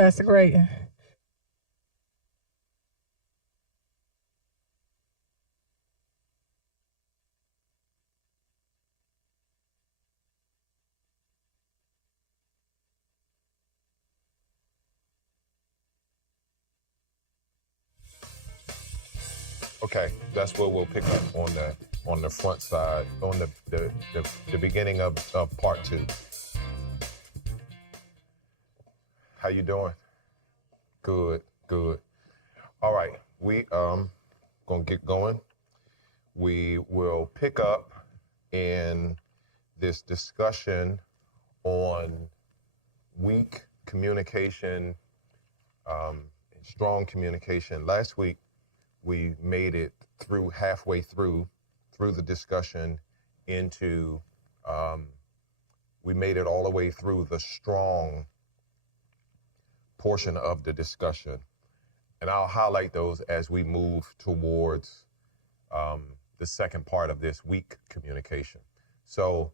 Pastor Grayton. Okay, that's where we'll pick up on the front side, on the beginning of part two. How you doing? Good, good. All right, we gonna get going. We will pick up in this discussion on weak communication, and strong communication. Last week, we made it through halfway through the discussion into, we made it all the way through the strong portion of the discussion. And I'll highlight those as we move towards the second part of this weak communication. So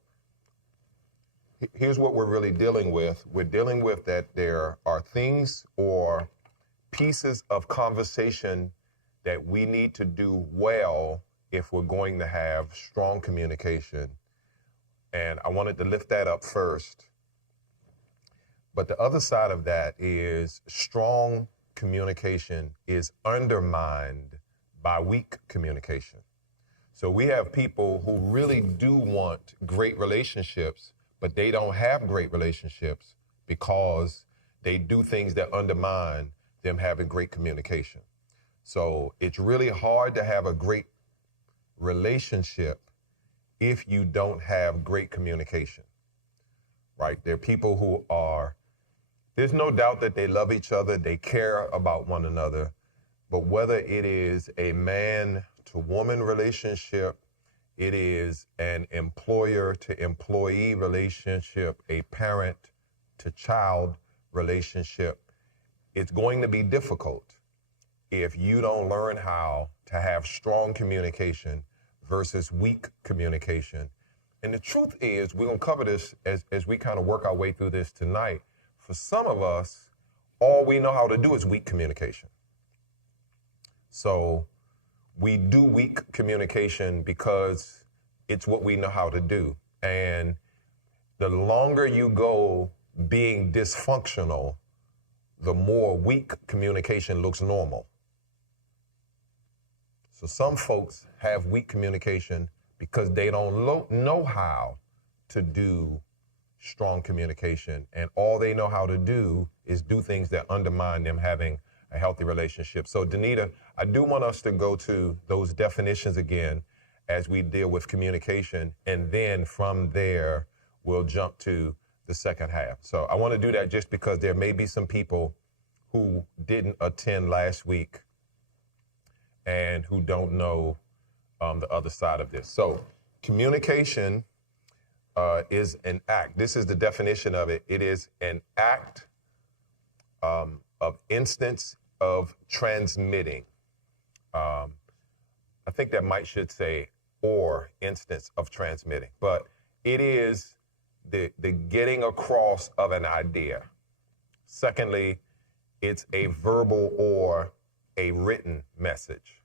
here's what we're really dealing with. We're dealing with that there are things or pieces of conversation that we need to do well if we're going to have strong communication. And I wanted to lift that up first. But the other side of that is strong communication is undermined by weak communication. So we have people who really do want great relationships, but they don't have great relationships because they do things that undermine them having great communication. So it's really hard to have a great relationship if you don't have great communication, right? There are people who there's no doubt that they love each other, they care about one another, but whether it is a man to woman relationship, it is an employer to employee relationship, a parent to child relationship, it's going to be difficult if you don't learn how to have strong communication versus weak communication. And the truth is, we're going to cover this as we kind of work our way through this tonight. For some of us, all we know how to do is weak communication. So we do weak communication because it's what we know how to do. And the longer you go being dysfunctional, the more weak communication looks normal. So some folks have weak communication because they don't know how to do strong communication. And all they know how to do is do things that undermine them having a healthy relationship. So Danita, I do want us to go to those definitions again as we deal with communication. And then from there, we'll jump to the second half. So I want to do that just because there may be some people who didn't attend last week and who don't know the other side of this. So communication is an act. This is the definition of it. It is an act of instance of transmitting. I think that should say or instance of transmitting, but it is the getting across of an idea. Secondly, it's a verbal or a written message.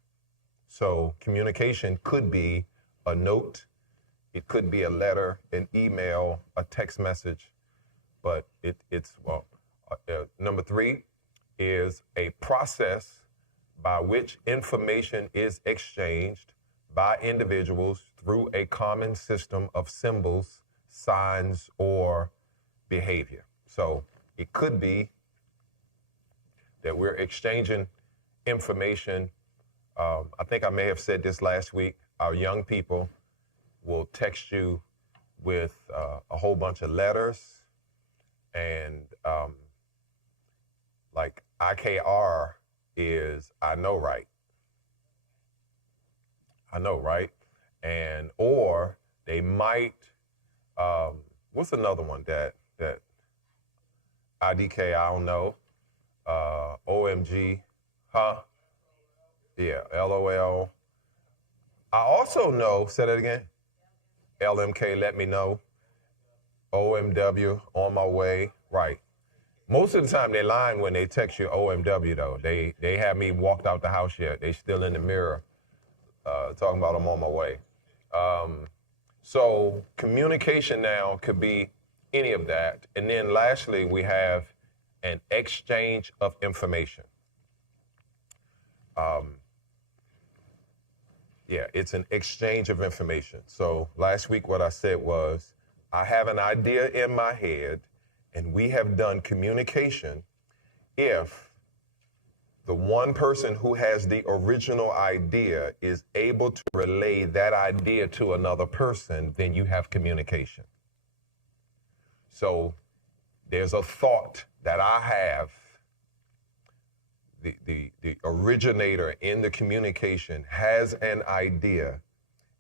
So communication could be a note, it could be a letter, an email, a text message, but number three is a process by which information is exchanged by individuals through a common system of symbols, signs, or behavior. So it could be that we're exchanging information. I think I may have said this last week. Our young people will text you with a whole bunch of letters, and like IKR is I know right. I know right. And or they might what's another one that IDK, I don't know. OMG, huh? Yeah, LOL. I also know, say that again. LMK, let me know. OMW, on my way. Right. Most of the time they're lying when they text you OMW though. They have me walked out the house yet. They still in the mirror talking about I'm on my way. So communication now could be any of that. And then lastly, we have an exchange of information. Yeah, it's an exchange of information. So last week what I said was, I have an idea in my head, and we have done communication if the one person who has the original idea is able to relay that idea to another person, then you have communication. So there's a thought that I have. The originator in the communication has an idea,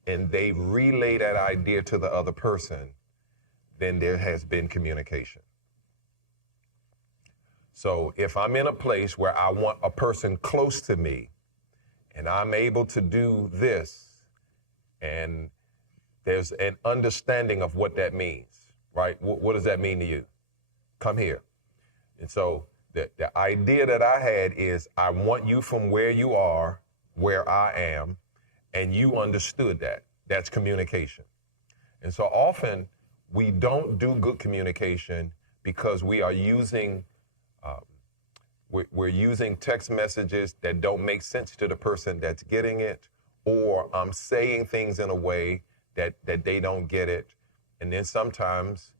and they relay that idea to the other person, then there has been communication. So if I'm in a place where I want a person close to me, and I'm able to do this, and there's an understanding of what that means, right? What does that mean to you? Come here. And so the idea that I had is I want you from where you are, where I am, and you understood that. That's communication. And so often we don't do good communication because we are using we're using text messages that don't make sense to the person that's getting it, or I'm saying things in a way that they don't get it. And then sometimes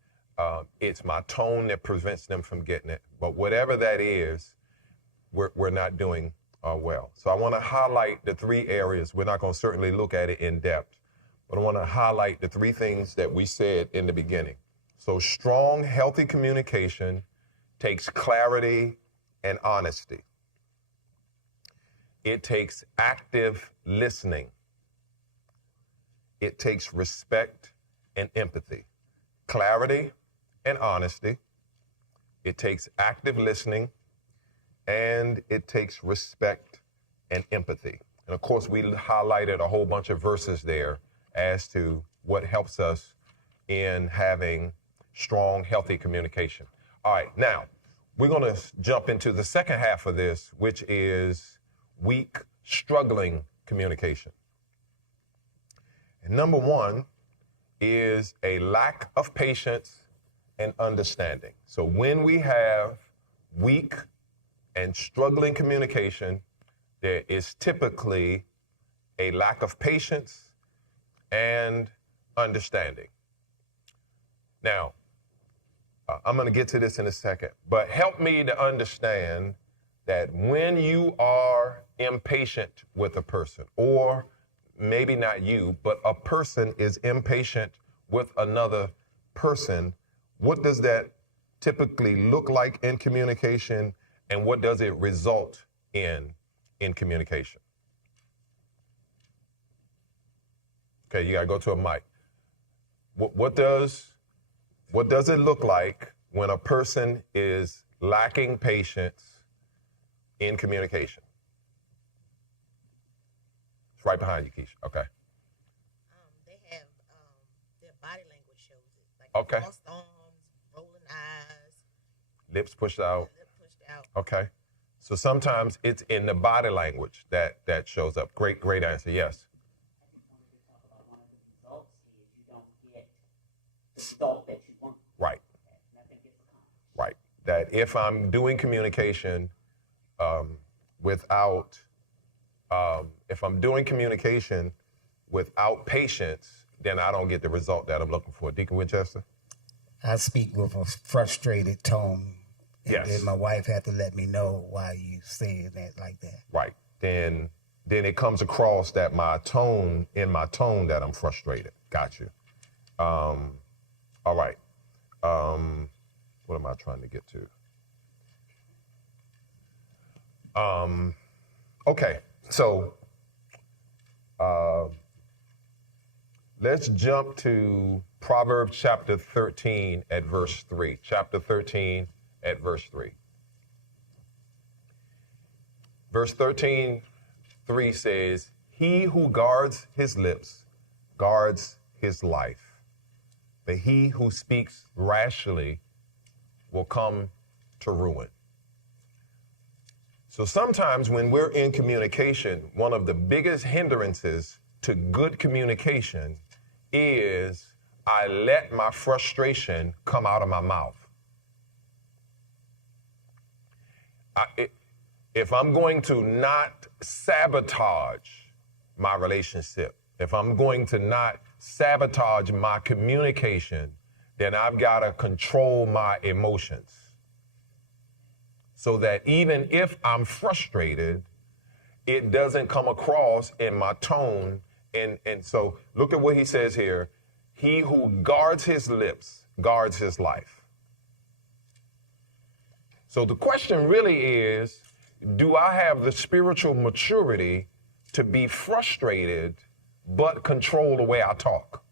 it's my tone that prevents them from getting it. But whatever that is, we're not doing well. So I want to highlight the three areas. We're not going to certainly look at it in depth, but I want to highlight the three things that we said in the beginning. So strong, healthy communication takes clarity and honesty. It takes active listening. It takes respect and empathy. Clarity and honesty. It takes active listening, and it takes respect and empathy. And of course, we highlighted a whole bunch of verses there as to what helps us in having strong, healthy communication. All right, now we're going to jump into the second half of this, which is weak, struggling communication. And number one is a lack of patience and understanding. So when we have weak and struggling communication, there is typically a lack of patience and understanding. Now, I'm going to get to this in a second, but help me to understand that when you are impatient with a person, or maybe not you, but a person is impatient with another person, what does that typically look like in communication, and what does it result in communication? Okay, you got to go to a mic. What does it look like when a person is lacking patience in communication? It's right behind you, Keisha. Okay. They have their body language shows it, like okay. Crossed arms, rolling eyes, lips pushed out. Lips pushed out. Okay. So sometimes it's in the body language that shows up. Great answer. Yes. Result that you want. Right. Nothing gets accomplished. Right. That if I'm doing communication without patience, then I don't get the result that I'm looking for. Deacon Winchester? I speak with a frustrated tone. And yes. Then my wife had to let me know why you saying that like that. Right. Then it comes across that my tone that I'm frustrated. Got you. All right. What am I trying to get to? Okay. So let's jump to Proverbs chapter 13 at verse 3. Chapter 13 at verse 3. Verse 13:3 says, "He who guards his lips guards his life, but he who speaks rashly will come to ruin. So sometimes when we're in communication, one of the biggest hindrances to good communication is I let my frustration come out of my mouth. If I'm going to not sabotage my relationship, if I'm going to not sabotage my communication, then I've got to control my emotions. So that even if I'm frustrated, it doesn't come across in my tone. And so look at what he says here. He who guards his lips guards his life. So the question really is, do I have the spiritual maturity to be frustrated but control the way I talk?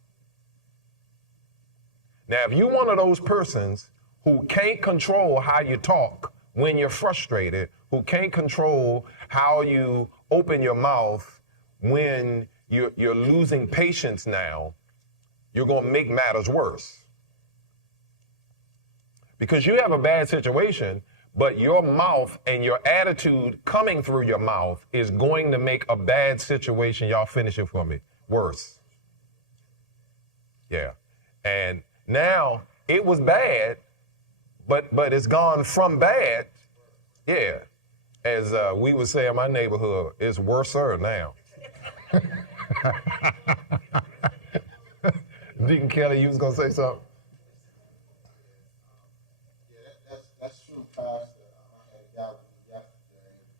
Now, if you're one of those persons who can't control how you talk when you're frustrated, who can't control how you open your mouth when you're losing patience now, you're going to make matters worse. Because you have a bad situation, but your mouth and your attitude coming through your mouth is going to make a bad situation, y'all finish it for me, worse. Yeah. And now it was bad, but it's gone from bad. Yeah. As we would say in my neighborhood, it's worser now. Deacon Kelly, you was going to say something? Yeah, that's true, Pastor. I had a guy with me yesterday, and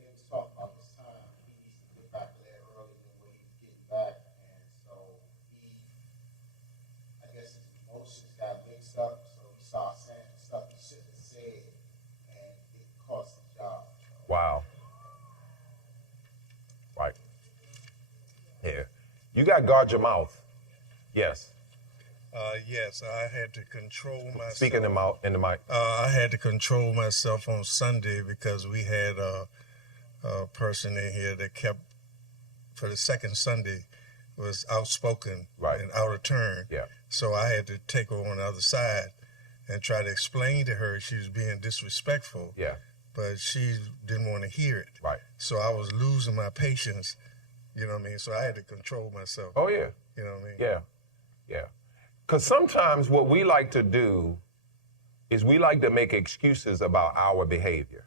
they was talking about this time. He needs to get back there early than when he's getting back, and so I guess his emotions got mixed up, so he started saying stuff he shouldn't have said, and it cost his job. Wow. Right. Yeah. You got to guard your mouth. Yes. Yes, I had to control myself. Speak in the mic. I had to control myself on Sunday because we had a person in here that kept, for the second Sunday, was outspoken and out of turn. Yeah. So I had to take her on the other side and try to explain to her she was being disrespectful. Yeah. But she didn't want to hear it. Right. So I was losing my patience, you know what I mean? So I had to control myself. Oh, yeah. You know what I mean? Yeah. Yeah. Because sometimes what we like to do is we like to make excuses about our behavior.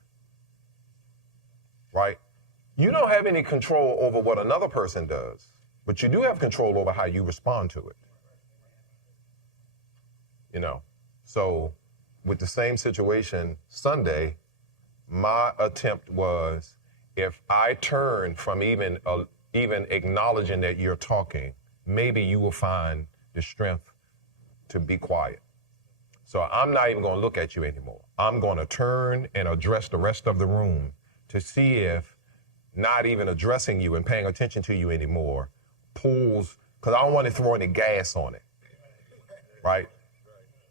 Right? You don't have any control over what another person does, but you do have control over how you respond to it. You know? So with the same situation Sunday, my attempt was, if I turn from even acknowledging that you're talking, maybe you will find the strength to be quiet. So I'm not even going to look at you anymore. I'm going to turn and address the rest of the room to see if not even addressing you and paying attention to you anymore pulls, because I don't want to throw any gas on it, right?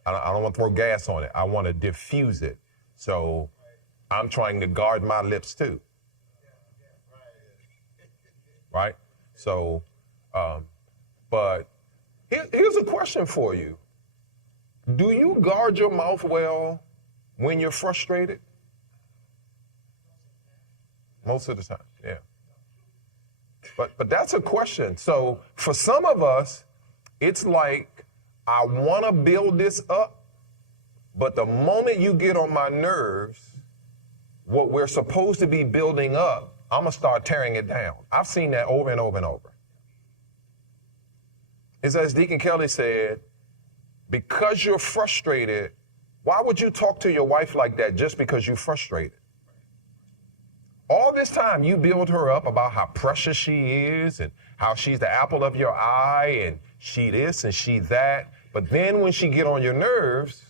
I don't want to throw gas on it. I want to diffuse it. So I'm trying to guard my lips too. Right? So, but here's a question for you. Do you guard your mouth well when you're frustrated? Most of the time, yeah. But that's a question. So for some of us, it's like, I want to build this up, but the moment you get on my nerves, what we're supposed to be building up, I'm going to start tearing it down. I've seen that over and over and over. It's as Deacon Kelly said, because you're frustrated, why would you talk to your wife like that just because you're frustrated? All this time you build her up about how precious she is and how she's the apple of your eye and she this and she that. But then when she get on your nerves,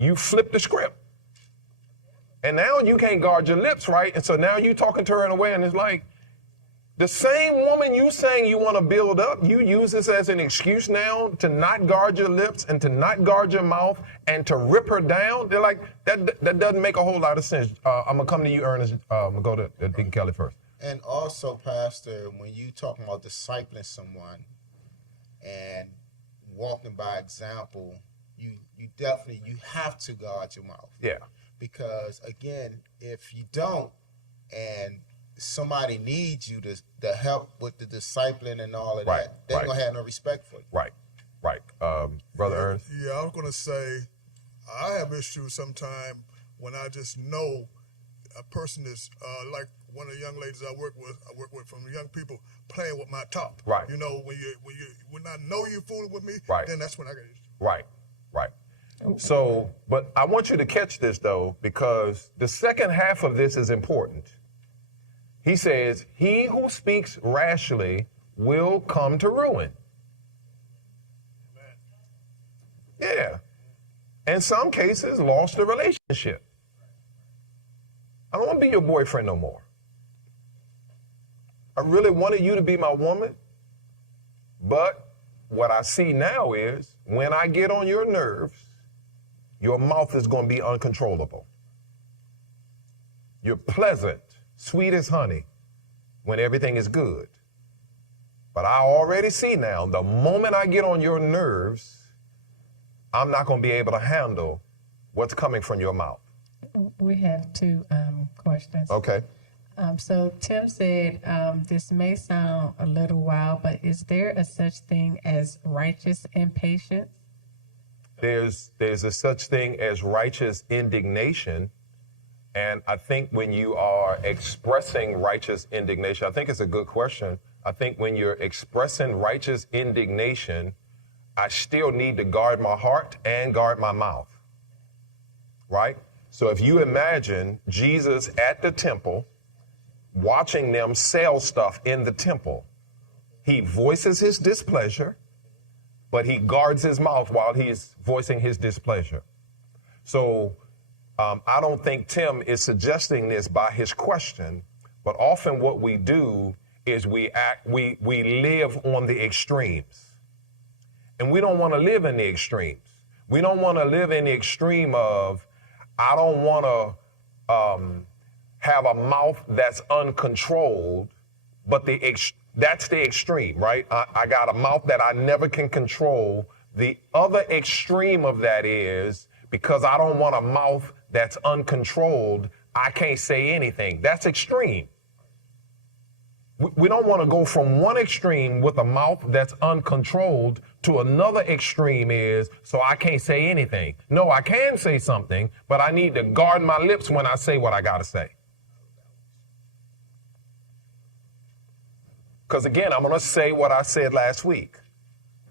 you flip the script. And now you can't guard your lips, right? And so now you talking to her in a way and it's like, the same woman you saying you want to build up, you use this as an excuse now to not guard your lips and to not guard your mouth and to rip her down. They're like, that doesn't make a whole lot of sense. I'm going to come to you, Ernest. I'm going to go to Deacon Kelly first. And also, Pastor, when you talking about discipling someone and walking by example, you you have to guard your mouth. Yeah. Because again, if you don't, and somebody needs you to help with the discipling and all of that, they're gonna have no respect for you. Right. Brother Ernst? Yeah, I was gonna say, I have issues sometimes when I just know a person is like one of the young ladies I work with from young people playing with my top. Right. You know, when I know you're fooling with me, then that's when I get issues. Right. So, but I want you to catch this though, because the second half of this is important. He says, he who speaks rashly will come to ruin. Yeah. In some cases, lost the relationship. I don't want to be your boyfriend no more. I really wanted you to be my woman. But what I see now is when I get on your nerves, your mouth is going to be uncontrollable. You're pleasant, sweet as honey when everything is good. But I already see now, the moment I get on your nerves, I'm not going to be able to handle what's coming from your mouth. We have two questions. Okay. So Tim said, this may sound a little wild, but is there a such thing as righteous impatience? There's a such thing as righteous indignation. And I think when you are expressing righteous indignation, I think it's a good question. I think when you're expressing righteous indignation, I still need to guard my heart and guard my mouth, right? So if you imagine Jesus at the temple, watching them sell stuff in the temple, he voices his displeasure, but he guards his mouth while he's voicing his displeasure. So I don't think Tim is suggesting this by his question, but often what we do is we live on the extremes. And we don't want to live in the extremes. We don't want to live in the extreme of, I don't want to have a mouth that's uncontrolled, but that's the extreme, right? I got a mouth that I never can control. The other extreme of that is, because I don't want a mouth that's uncontrolled, I can't say anything. That's extreme. We don't want to go from one extreme with a mouth that's uncontrolled to another extreme is, so I can't say anything. No, I can say something, but I need to guard my lips when I say what I got to say. Because again, I'm going to say what I said last week.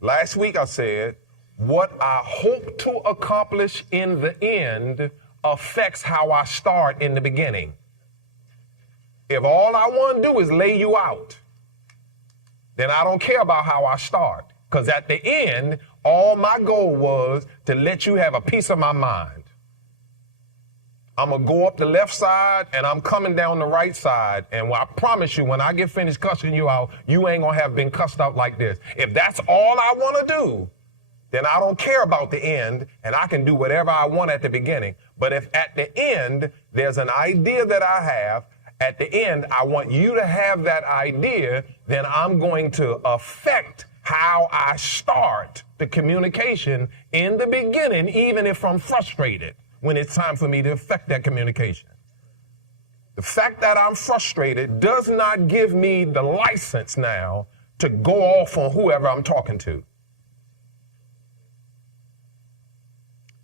Last week I said, what I hope to accomplish in the end affects how I start in the beginning. If all I want to do is lay you out, then I don't care about how I start. Because at the end, all my goal was to let you have a piece of my mind. I'm going to go up the left side and I'm coming down the right side. And I promise you, when I get finished cussing you out, you ain't going to have been cussed out like this. If that's all I want to do, then I don't care about the end and I can do whatever I want at the beginning. But if at the end, there's an idea that I have, at the end, I want you to have that idea, then I'm going to affect how I start the communication in the beginning, even if I'm frustrated when it's time for me to affect that communication. The fact that I'm frustrated does not give me the license now to go off on whoever I'm talking to.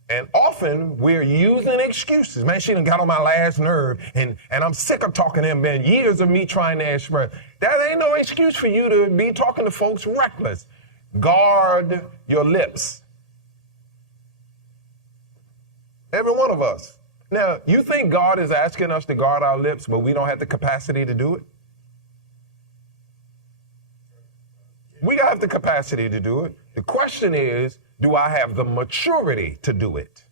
And often we're using excuses. Man, she done got on my last nerve and I'm sick of talking to him. Been years of me trying to express. That ain't no excuse for you to be talking to folks reckless. Guard your lips. Every one of us. Now, you think God is asking us to guard our lips, but we don't have the capacity to do it? We have the capacity to do it. The question is, do I have the maturity to do it?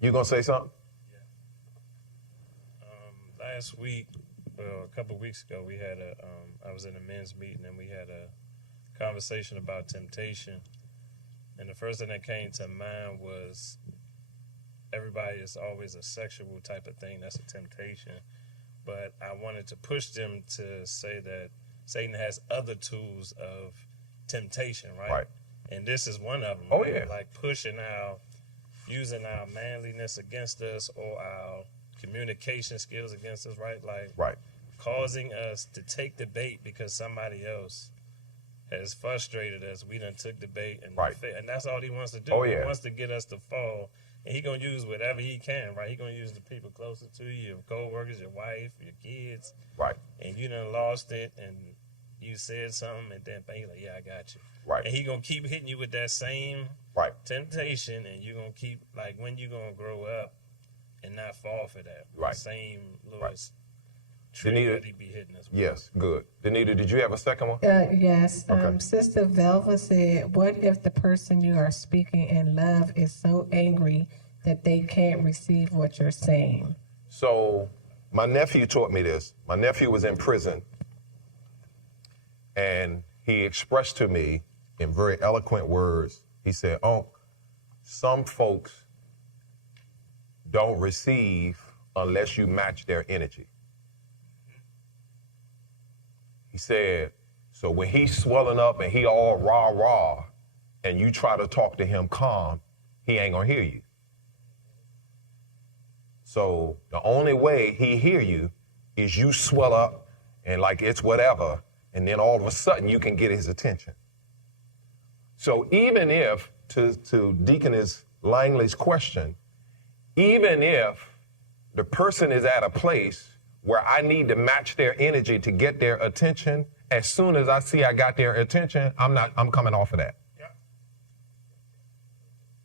You gonna say something? Yeah. Last week, well, a couple of weeks ago, we had I was in a men's meeting and we had a conversation about temptation. And the first thing that came to mind was everybody is always a sexual type of thing. That's a temptation. But I wanted to push them to say that Satan has other tools of temptation, right? And this is one of them. Oh, right? yeah. Like using our manliness against us or our communication skills against us, right? Like Right. causing us to take the bait because somebody else has frustrated us. We done took the bait, and Right. and that's all he wants to do. Oh, yeah. He wants to get us to fall, and he gonna use whatever he can, right? He gonna use the people closest to you, your co-workers, your wife, your kids, Right. and you done lost it, and you said something, and then he's like, yeah, I got you. Right. And he gonna keep hitting you with that same Right. temptation, and you gonna keep, like, when you gonna grow up and not fall for that. Right. The same little Right. trick Danita, that he be hitting us with. Yes, good. Danita, did you have a second one? Yes. Okay. Sister Velva said, what if the person you are speaking in love is so angry that they can't receive what you're saying? So my nephew taught me this. My nephew was in prison, and he expressed to me in very eloquent words, he said, "Unc, some folks don't receive unless you match their energy." He said, so when he's swelling up and he all rah, and you try to talk to him calm, he ain't gonna hear you. So the only way he hear you is you swell up and like it's whatever, and then all of a sudden you can get his attention. So even if, to Deaconess Langley's question, even if the person is at a place where I need to match their energy to get their attention, as soon as I see I got their attention, I'm coming off of that. Yeah.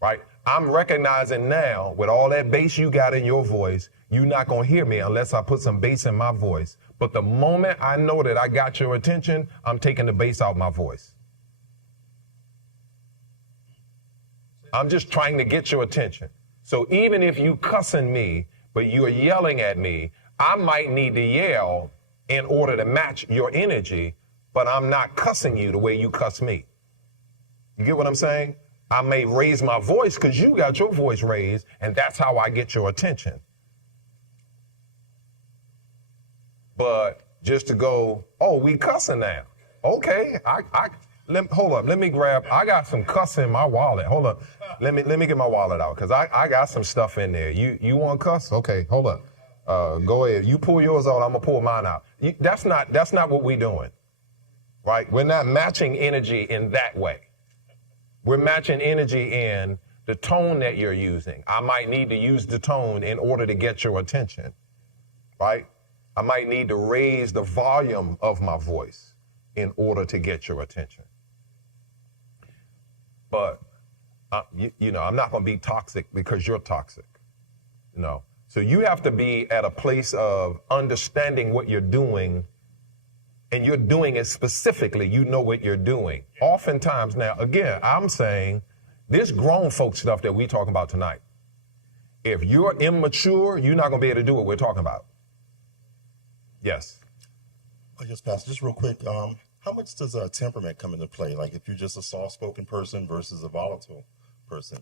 Right? I'm recognizing now with all that bass you got in your voice, you're not going to hear me unless I put some bass in my voice. But the moment I know that I got your attention, I'm taking the bass out my voice. I'm just trying to get your attention. So even if you cussing me, but you're yelling at me, I might need to yell in order to match your energy, but I'm not cussing you the way you cuss me. You get what I'm saying? I may raise my voice because you got your voice raised, and that's how I get your attention. But just to go, oh, we cussing now. Okay, hold up. Let me grab. I got some cuss in my wallet. Hold up. Let me get my wallet out because I got some stuff in there. You want cuss? Okay, hold up. Go ahead. You pull yours out. I'm gonna pull mine out. That's not what we're doing, right? We're not matching energy in that way. We're matching energy in the tone that you're using. I might need to use the tone in order to get your attention, right? I might need to raise the volume of my voice in order to get your attention. But, I'm not going to be toxic because you're toxic. No. So you have to be at a place of understanding what you're doing, and you're doing it specifically. You know what you're doing. Oftentimes, now, again, I'm saying this grown folk stuff that we're talking about tonight. If you're immature, you're not going to be able to do what we're talking about. Yes. Yes, Pastor, just real quick. How much does temperament come into play? Like if you're just a soft-spoken person versus a volatile person?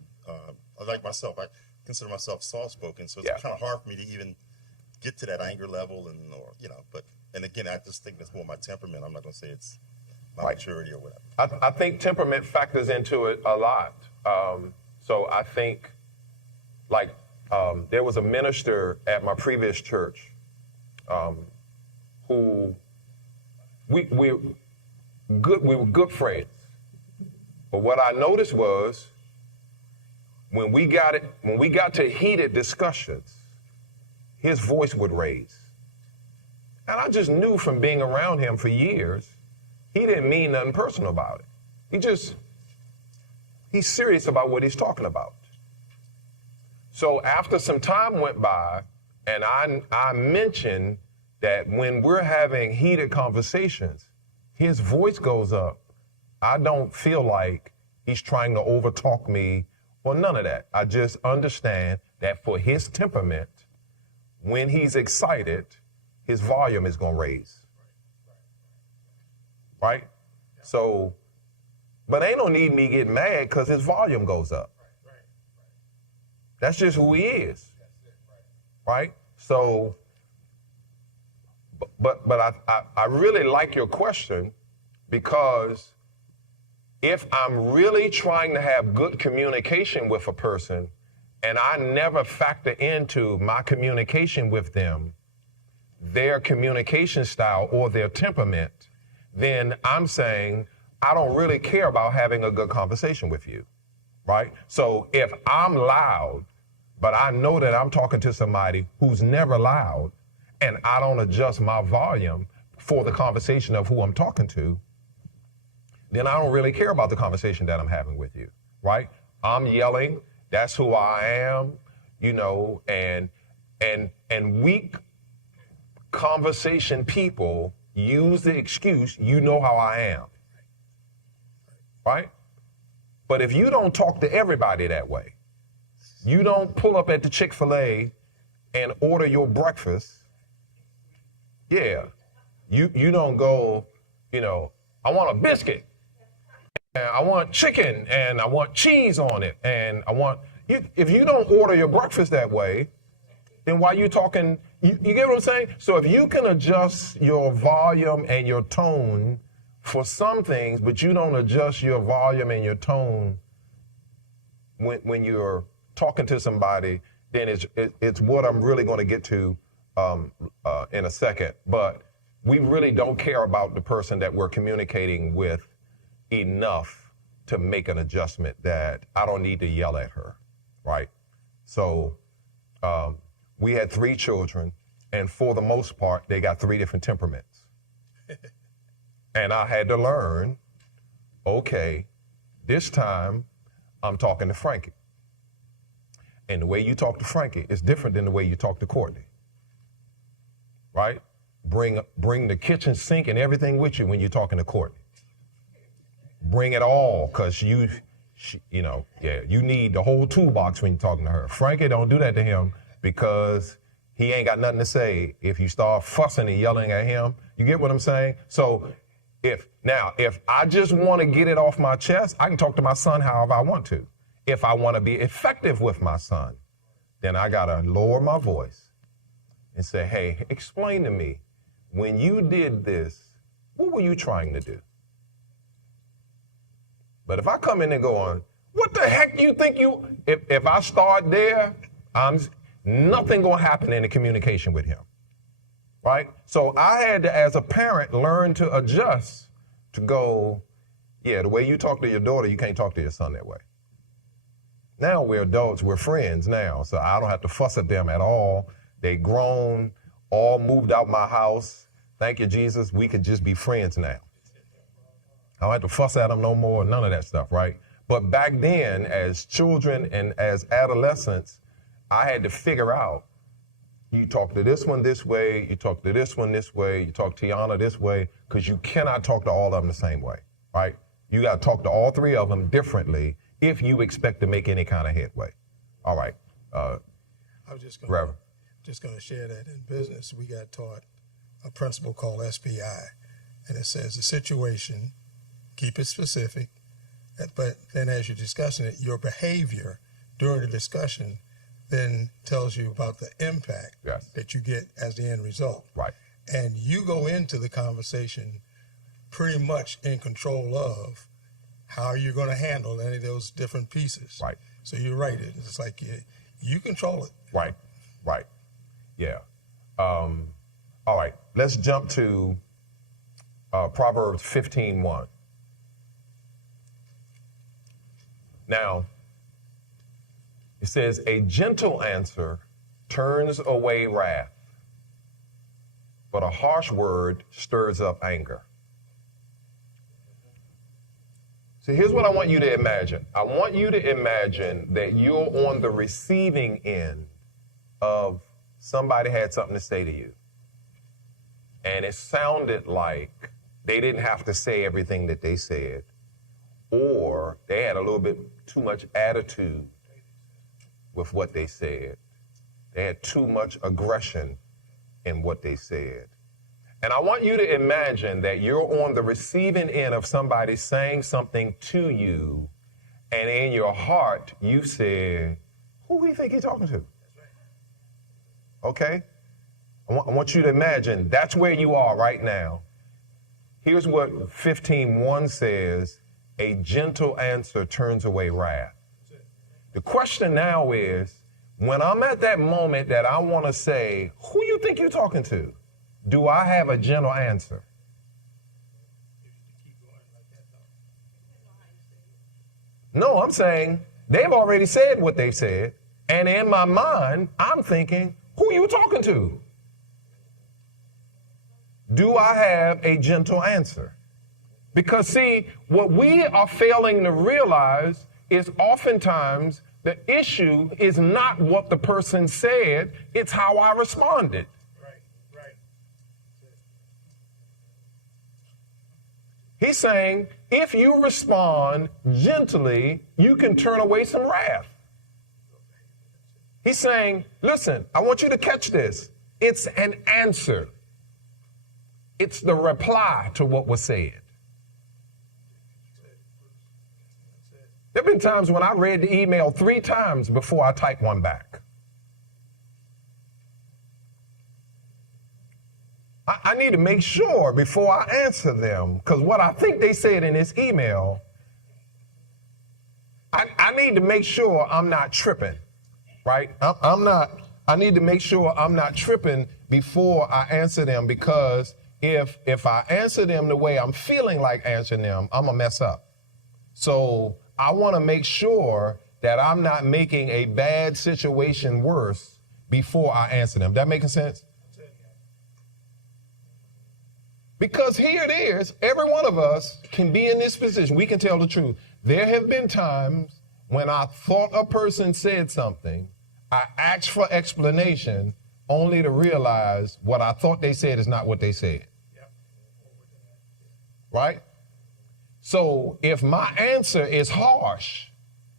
Like myself, I consider myself soft-spoken, so it's kind of hard for me to even get to that anger level, and again, I just think that's more my temperament. I'm not going to say it's my maturity or whatever. I think temperament factors into it a lot. So I think, there was a minister at my previous church who we were good friends. But what I noticed was when we got to heated discussions, his voice would raise. And I just knew from being around him for years, he didn't mean nothing personal about it. He's serious about what he's talking about. So after some time went by, and I mentioned that when we're having heated conversations, his voice goes up. I don't feel like he's trying to overtalk me or none of that. I just understand that for his temperament, when he's excited, his volume is going to raise. Right? So, but ain't no need me getting mad because his volume goes up. That's just who he is. Right? So, but I really like your question because If I'm really trying to have good communication with a person and I never factor into my communication with them, their communication style or their temperament, then I'm saying I don't really care about having a good conversation with you, right? So if I'm loud, but I know that I'm talking to somebody who's never loud, and I don't adjust my volume for the conversation of who I'm talking to, then I don't really care about the conversation that I'm having with you, right? I'm yelling, that's who I am, you know, and weak conversation people use the excuse, you know how I am, right? But if you don't talk to everybody that way, you don't pull up at the Chick-fil-A and order your breakfast, yeah, you don't go, you know, I want a biscuit, and I want chicken, and I want cheese on it, and I want, if you don't order your breakfast that way, then why you talking, you get what I'm saying? So if you can adjust your volume and your tone for some things, but you don't adjust your volume and your tone when you're talking to somebody, then it's what I'm really going to get to in a second. But we really don't care about the person that we're communicating with enough to make an adjustment that I don't need to yell at her, right? So we had 3 children, and for the most part, they got 3 different temperaments. And I had to learn, okay, this time I'm talking to Frankey. And the way you talk to Frankey is different than the way you talk to Courtney, right? Bring the kitchen sink and everything with you when you're talking to Courtney. Bring it all, because you need the whole toolbox when you're talking to her. Frankey, don't do that to him, because he ain't got nothing to say if you start fussing and yelling at him. You get what I'm saying? So if I just want to get it off my chest, I can talk to my son however I want to. If I want to be effective with my son, then I got to lower my voice and say, hey, explain to me, when you did this, what were you trying to do? But if I come in and go on, what the heck you think you, if I start there, nothing going to happen in the communication with him, right? So I had to, as a parent, learn to adjust to go, yeah, the way you talk to your daughter, you can't talk to your son that way. Now we're adults, we're friends now, so I don't have to fuss at them at all. They grown, all moved out my house. Thank you, Jesus, we can just be friends now. I don't have to fuss at them no more, none of that stuff, right? But back then, as children and as adolescents, I had to figure out, you talk to this one this way, you talk to this one this way, you talk to Tiana this way, because you cannot talk to all of them the same way, right? You got to talk to all 3 of them differently if you expect to make any kind of headway. All right. I was just going to share that in business, we got taught a principle called SPI, and it says the situation, keep it specific, but then as you're discussing it, your behavior during the discussion then tells you about the impact that you get as the end result. Right. And you go into the conversation pretty much in control of how you're going to handle any of those different pieces. Right. So you're right. It's like you control it. Right. Right. Yeah. All right. Let's jump to Proverbs 15:1. Now, it says, a gentle answer turns away wrath, but a harsh word stirs up anger. So here's what I want you to imagine. I want you to imagine that you're on the receiving end of somebody had something to say to you. And it sounded like they didn't have to say everything that they said, or they had a little bit too much attitude with what they said. They had too much aggression in what they said. And I want you to imagine that you're on the receiving end of somebody saying something to you, and in your heart, you said, who do you think he's talking to? Okay? I want you to imagine that's where you are right now. Here's what 15:1 says, A gentle answer turns away wrath. The question now is, when I'm at that moment that I want to say, who you think you're talking to? Do I have a gentle answer? No, I'm saying they've already said what they've said. And in my mind, I'm thinking, who are you talking to? Do I have a gentle answer? Because see, what we are failing to realize is oftentimes the issue is not what the person said, it's how I responded. Right. He's saying, if you respond gently, you can turn away some wrath. He's saying, listen, I want you to catch this. It's an answer. It's the reply to what was said. There have been times when I read the email 3 times before I type one back. I need to make sure before I answer them, because what I think they said in this email, I need to make sure I'm not tripping, right? I need to make sure I'm not tripping before I answer them, because if I answer them the way I'm feeling like answering them, I'm gonna mess up. So I want to make sure that I'm not making a bad situation worse before I answer them. That making sense? Because here it is, every one of us can be in this position. We can tell the truth. There have been times when I thought a person said something, I asked for explanation, only to realize what I thought they said is not what they said. Right? So if my answer is harsh,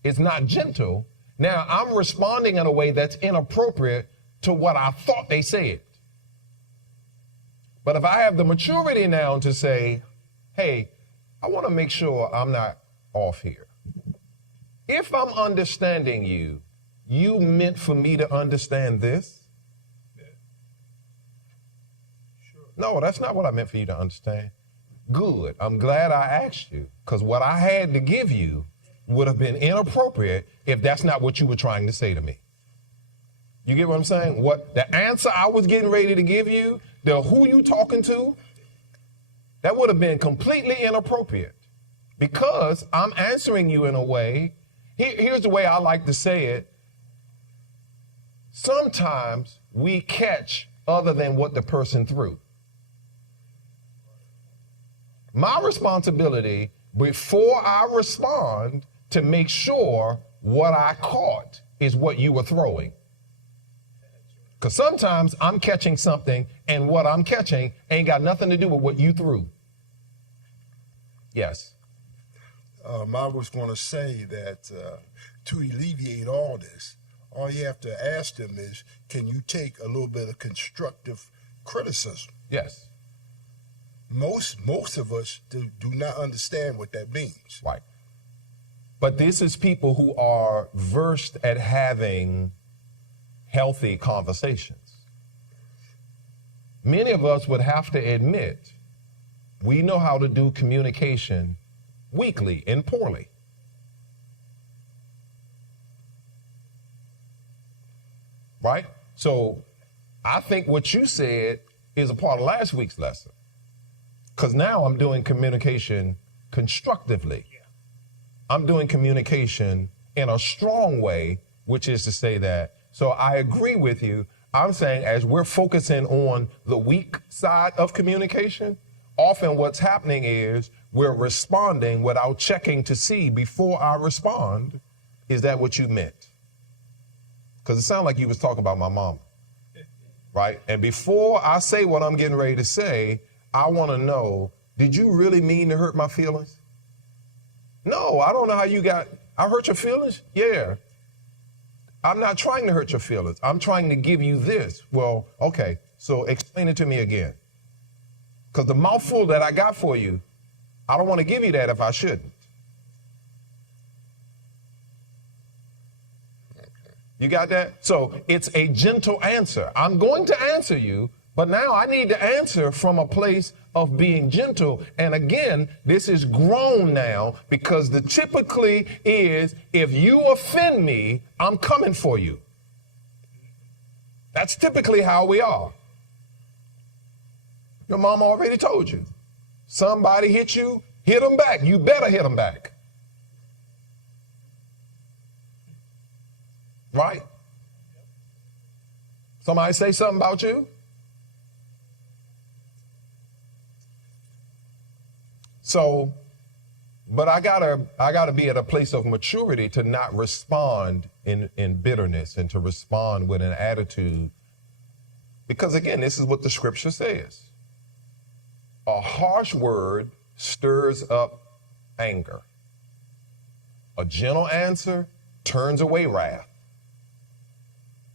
it's not gentle, now I'm responding in a way that's inappropriate to what I thought they said. But if I have the maturity now to say, hey, I want to make sure I'm not off here. If I'm understanding you, you meant for me to understand this? No, that's not what I meant for you to understand. Good. I'm glad I asked you, because what I had to give you would have been inappropriate if that's not what you were trying to say to me. You get what I'm saying? What the answer I was getting ready to give you, the who you talking to, that would have been completely inappropriate, because I'm answering you in a way. Here's the way I like to say it. Sometimes we catch other than what the person threw. My responsibility before I respond to make sure what I caught is what you were throwing. Because sometimes I'm catching something and what I'm catching ain't got nothing to do with what you threw. Yes. I was going to say that to alleviate all this, all you have to ask them is, can you take a little bit of constructive criticism? Yes. Most of us do not understand what that means. Right. But this is people who are versed at having healthy conversations. Many of us would have to admit we know how to do communication weakly and poorly. Right? So I think what you said is a part of last week's lesson. Because now I'm doing communication constructively. I'm doing communication in a strong way, which is to say that. So I agree with you. I'm saying as we're focusing on the weak side of communication, often what's happening is we're responding without checking to see before I respond, is that what you meant? Because it sounded like you was talking about my mama, right? And before I say what I'm getting ready to say, I want to know, did you really mean to hurt my feelings? No, I don't know how you I hurt your feelings? Yeah. I'm not trying to hurt your feelings. I'm trying to give you this. Well, okay, so explain it to me again. Because the mouthful that I got for you, I don't want to give you that if I shouldn't. You got that? So it's a gentle answer. I'm going to answer you, But now I need to answer from a place of being gentle. And again, this is grown now, because the typically is, if you offend me, I'm coming for you. That's typically how we are. Your mom already told you. Somebody hit you, hit them back. You better hit them back. Right? Somebody say something about you? So, but I gotta be at a place of maturity to not respond in bitterness and to respond with an attitude. Because again, this is what the scripture says. A harsh word stirs up anger. A gentle answer turns away wrath.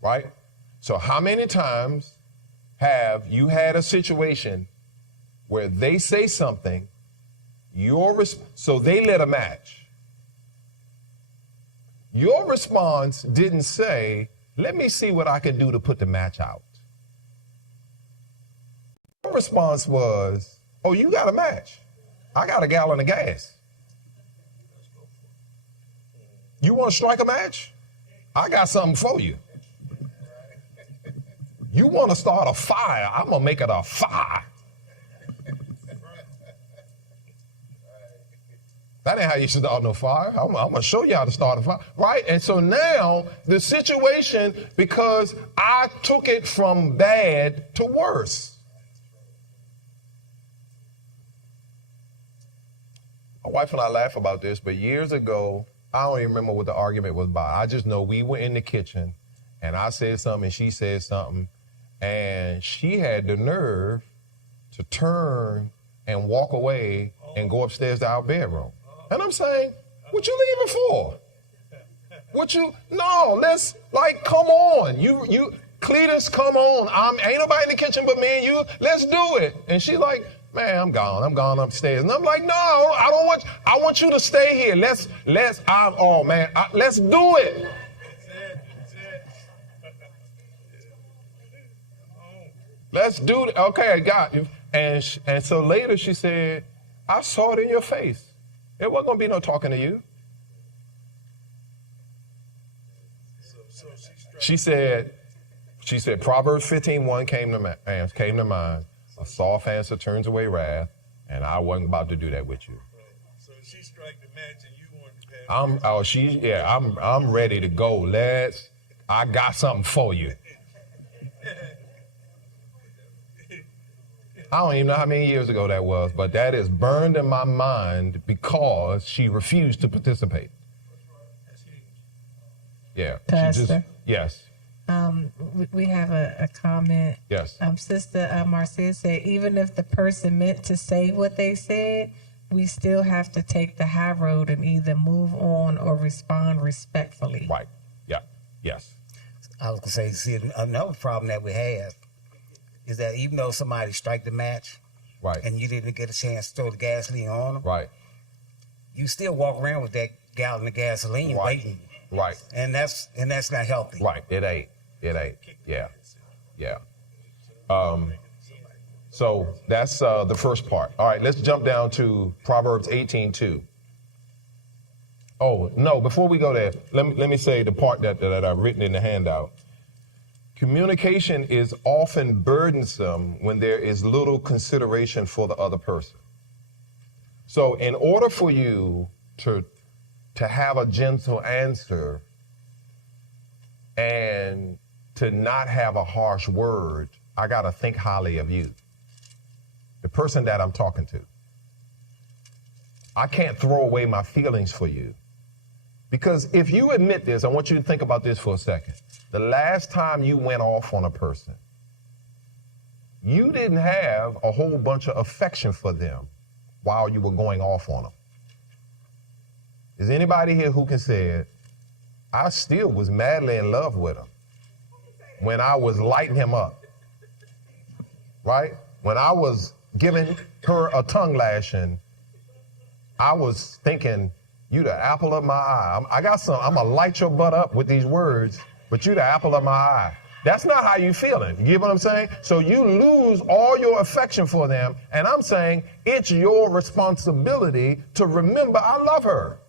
Right? So how many times have you had a situation where they say something, so they lit a match. Your response didn't say, let me see what I can do to put the match out. Your response was, oh, you got a match. I got a gallon of gas. You want to strike a match? I got something for you. You want to start a fire? I'm going to make it a fire. That ain't how you start no fire. I'm going to show you how to start a fire, right? And so now the situation, because I took it from bad to worse. My wife and I laugh about this, but years ago, I don't even remember what the argument was about. I just know we were in the kitchen, and I said something, and she said something, and she had the nerve to turn and walk away and go upstairs to our bedroom. And I'm saying, what you leaving for? Let's, come on. You, Cletus, come on. Ain't nobody in the kitchen but me and you. Let's do it. And she's like, man, I'm gone upstairs. And I'm like, no, I want you to stay here. Let's do it. Let's do it. Okay, I got you. And so later she said, I saw it in your face. There wasn't going to be no talking to you. She said, Proverbs 15:1 came to mind. A soft answer turns away wrath, and I wasn't about to do that with you. So she struck the match and you wanted to pass. I'm ready to go. I got something for you. I don't even know how many years ago that was, but that is burned in my mind because she refused to participate. Yeah. Pastor. Yes. We have a comment. Yes. Sister Marcia said, even if the person meant to say what they said, we still have to take the high road and either move on or respond respectfully. Right. Yeah. Yes. I was going to say, another problem that we have is that even though somebody strike the match, right, and you didn't get a chance to throw the gasoline on them, right, you still walk around with that gallon of gasoline waiting. Right. And that's not healthy. Right. It ain't. Yeah. So that's the first part. All right, let's jump down to Proverbs 18:2. Oh, no, before we go there, let me say the part that I've written in the handout. Communication is often burdensome when there is little consideration for the other person. So in order for you to have a gentle answer and to not have a harsh word, I got to think highly of you, the person that I'm talking to. I can't throw away my feelings for you. Because if you admit this, I want you to think about this for a second. The last time you went off on a person, you didn't have a whole bunch of affection for them while you were going off on them. Is anybody here who can say it? I still was madly in love with him when I was lighting him up, right? When I was giving her a tongue lashing, I was thinking, you the apple of my eye. I'm gonna light your butt up with these words, but you the apple of my eye. That's not how you feeling. You get what I'm saying? So you lose all your affection for them. And I'm saying it's your responsibility to remember I love her.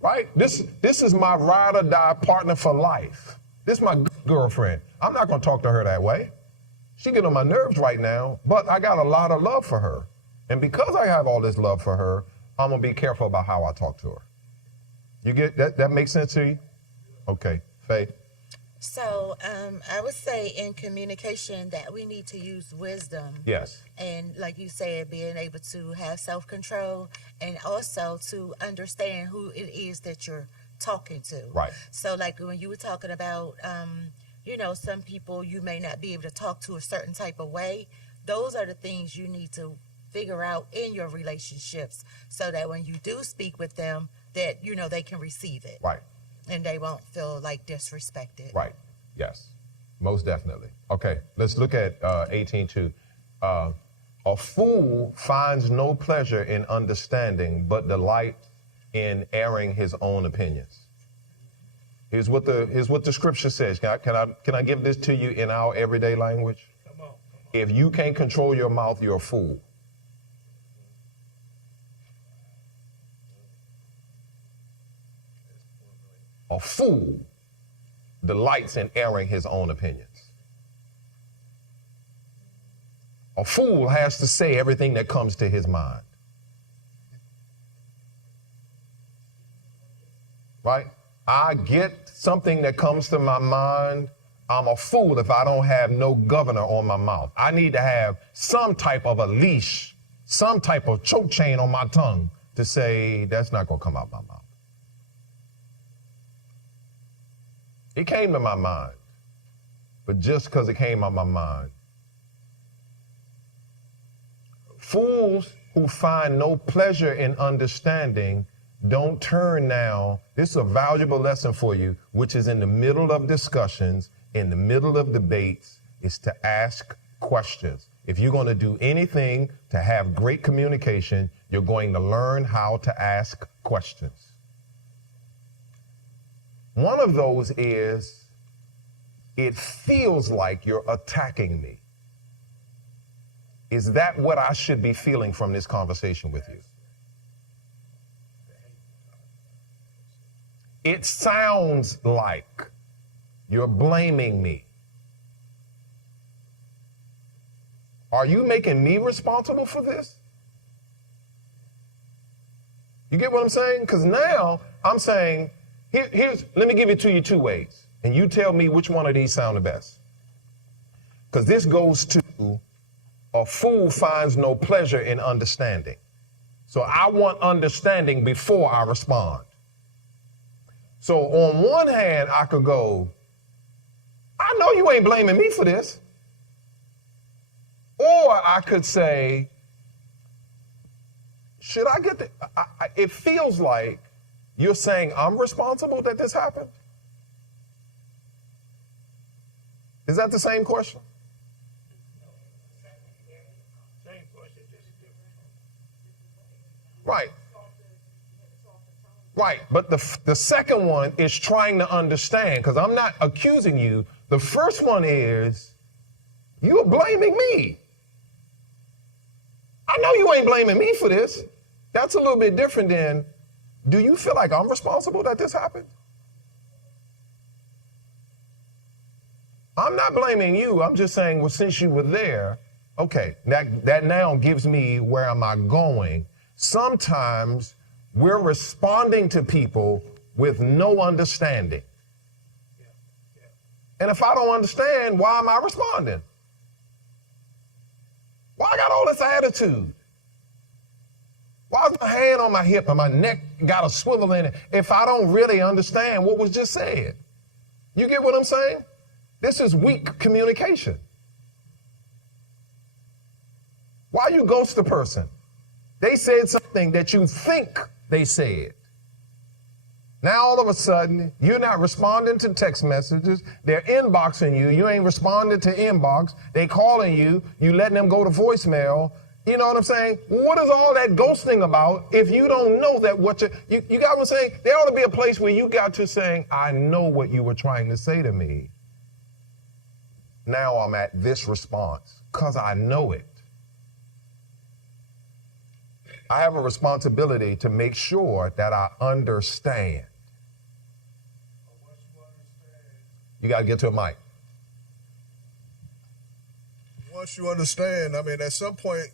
Right? This is my ride or die partner for life. This is my girlfriend. I'm not going to talk to her that way. She get on my nerves right now, but I got a lot of love for her. And because I have all this love for her, I'm going to be careful about how I talk to her. You get that? That makes sense to you? Okay. Faye? So I would say in communication that we need to use wisdom. Yes. And like you said, being able to have self-control and also to understand who it is that you're talking to. Right. So like when you were talking about, some people you may not be able to talk to a certain type of way. Those are the things you need to figure out in your relationships so that when you do speak with them, that, they can receive it. Right. And they won't feel like disrespected. Right. Yes. Most definitely. Okay. Let's look at 18:2. A fool finds no pleasure in understanding, but delight in airing his own opinions. Here's what the scripture says. Can I give this to you in our everyday language? Come on. If you can't control your mouth, you're a fool. A fool delights in airing his own opinions. A fool has to say everything that comes to his mind. Right? I get something that comes to my mind. I'm a fool if I don't have no governor on my mouth. I need to have some type of a leash, some type of choke chain on my tongue to say that's not going to come out my mouth. It came to my mind, but just because it came out my mind. Fools who find no pleasure in understanding don't turn now. This is a valuable lesson for you, which is in the middle of discussions, in the middle of debates, is to ask questions. If you're going to do anything to have great communication, you're going to learn how to ask questions. One of those is, it feels like you're attacking me. Is that what I should be feeling from this conversation with you? It sounds like you're blaming me. Are you making me responsible for this? You get what I'm saying? Because now I'm saying, let me give it to you two ways, and you tell me which one of these sound the best. Because this goes to, a fool finds no pleasure in understanding. So I want understanding before I respond. So on one hand, I could go, I know you ain't blaming me for this. Or I could say, should I get the, it feels like you're saying I'm responsible that this happened? Is that the same question? Same question, just different. Right. Right, but the second one is trying to understand, because I'm not accusing you. The first one is, you're blaming me. I know you ain't blaming me for this. That's a little bit different than, do you feel like I'm responsible that this happened? I'm not blaming you. I'm just saying, well, since you were there, okay, that now gives me where am I going. Sometimes we're responding to people with no understanding. And if I don't understand, why am I responding? Why I got all this attitude? Why is my hand on my hip and my neck got a swivel in it if I don't really understand what was just said? You get what I'm saying? This is weak communication. Why you ghost a person? They said something that you think they said. Now all of a sudden, you're not responding to text messages. They're inboxing you. You ain't responding to inbox. They calling you. You letting them go to voicemail. You know what I'm saying? What is all that ghosting about if you don't know that what you got what I'm saying? There ought to be a place where you got to saying, I know what you were trying to say to me. Now I'm at this response because I know it. I have a responsibility to make sure that I understand. You got to get to a mic. Once you understand, I mean, at some point,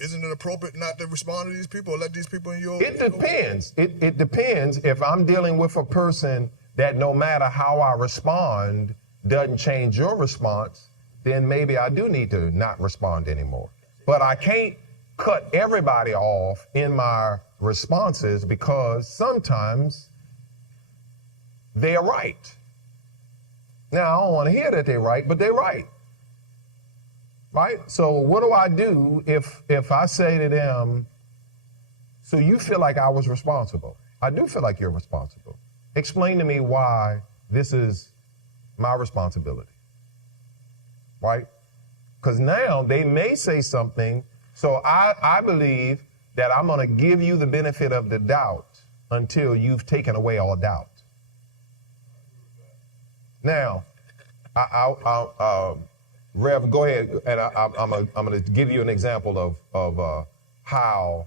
isn't it appropriate not to respond to these people or let these people in your... It depends. It depends if I'm dealing with a person that no matter how I respond doesn't change your response, then maybe I do need to not respond anymore. But I can't cut everybody off in my responses because sometimes they're right. Now, I don't want to hear that they're right, but they're right. Right? So what do I do if I say to them, so you feel like I was responsible? I do feel like you're responsible. Explain to me why this is my responsibility. Right? Because now they may say something, so I believe that I'm going to give you the benefit of the doubt until you've taken away all doubt. Now, Rev, go ahead, and I'm going to give you an example of how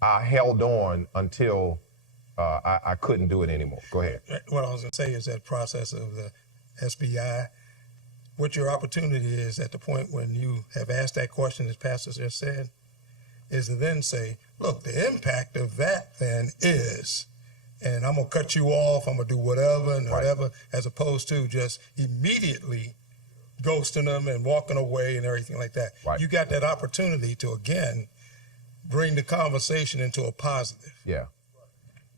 I held on until I couldn't do it anymore. Go ahead. What I was going to say is that process of the SBI, what your opportunity is at the point when you have asked that question, as Pastor just said, is to then say, look, the impact of that then is, and I'm going to cut you off, I'm going to do whatever and whatever, as opposed to just immediately ghosting them and walking away and everything like that. Right. You got that opportunity to, again, bring the conversation into a positive. Yeah.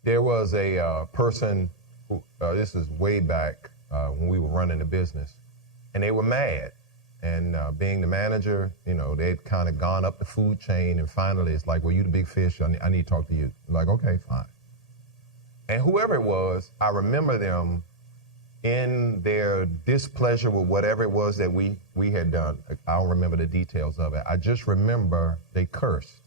There was a person who, this is way back when we were running the business, and they were mad. And being the manager, you know, they'd kind of gone up the food chain, and finally it's like, well, you the big fish, I need to talk to you. I'm like, okay, fine. And whoever it was, I remember them in their displeasure with whatever it was that we had done. I don't remember the details of it. I just remember they cursed.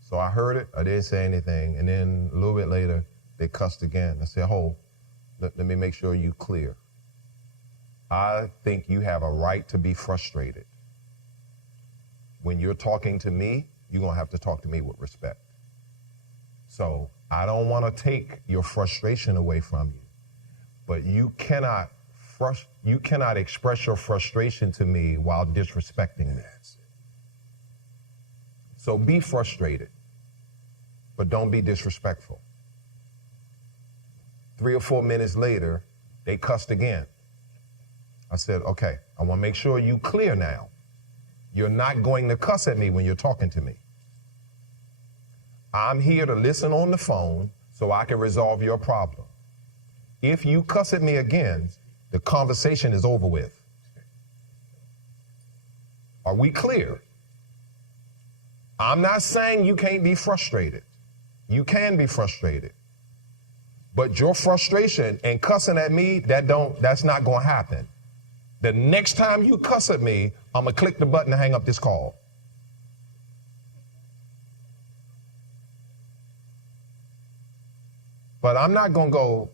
So I heard it, I didn't say anything, and then a little bit later, they cussed again. I said, let me make sure you clear. I think you have a right to be frustrated. When you're talking to me, you're going to have to talk to me with respect. So I don't want to take your frustration away from you, but you cannot express your frustration to me while disrespecting me. So be frustrated, but don't be disrespectful. 3 or 4 minutes later, they cussed again. I said, okay, I want to make sure you clear now. You're not going to cuss at me when you're talking to me. I'm here to listen on the phone so I can resolve your problem. If you cuss at me again, the conversation is over with. Are we clear? I'm not saying you can't be frustrated. You can be frustrated. But your frustration and cussing at me, that's not going to happen. The next time you cuss at me, I'm going to click the button to hang up this call. But I'm not going to go,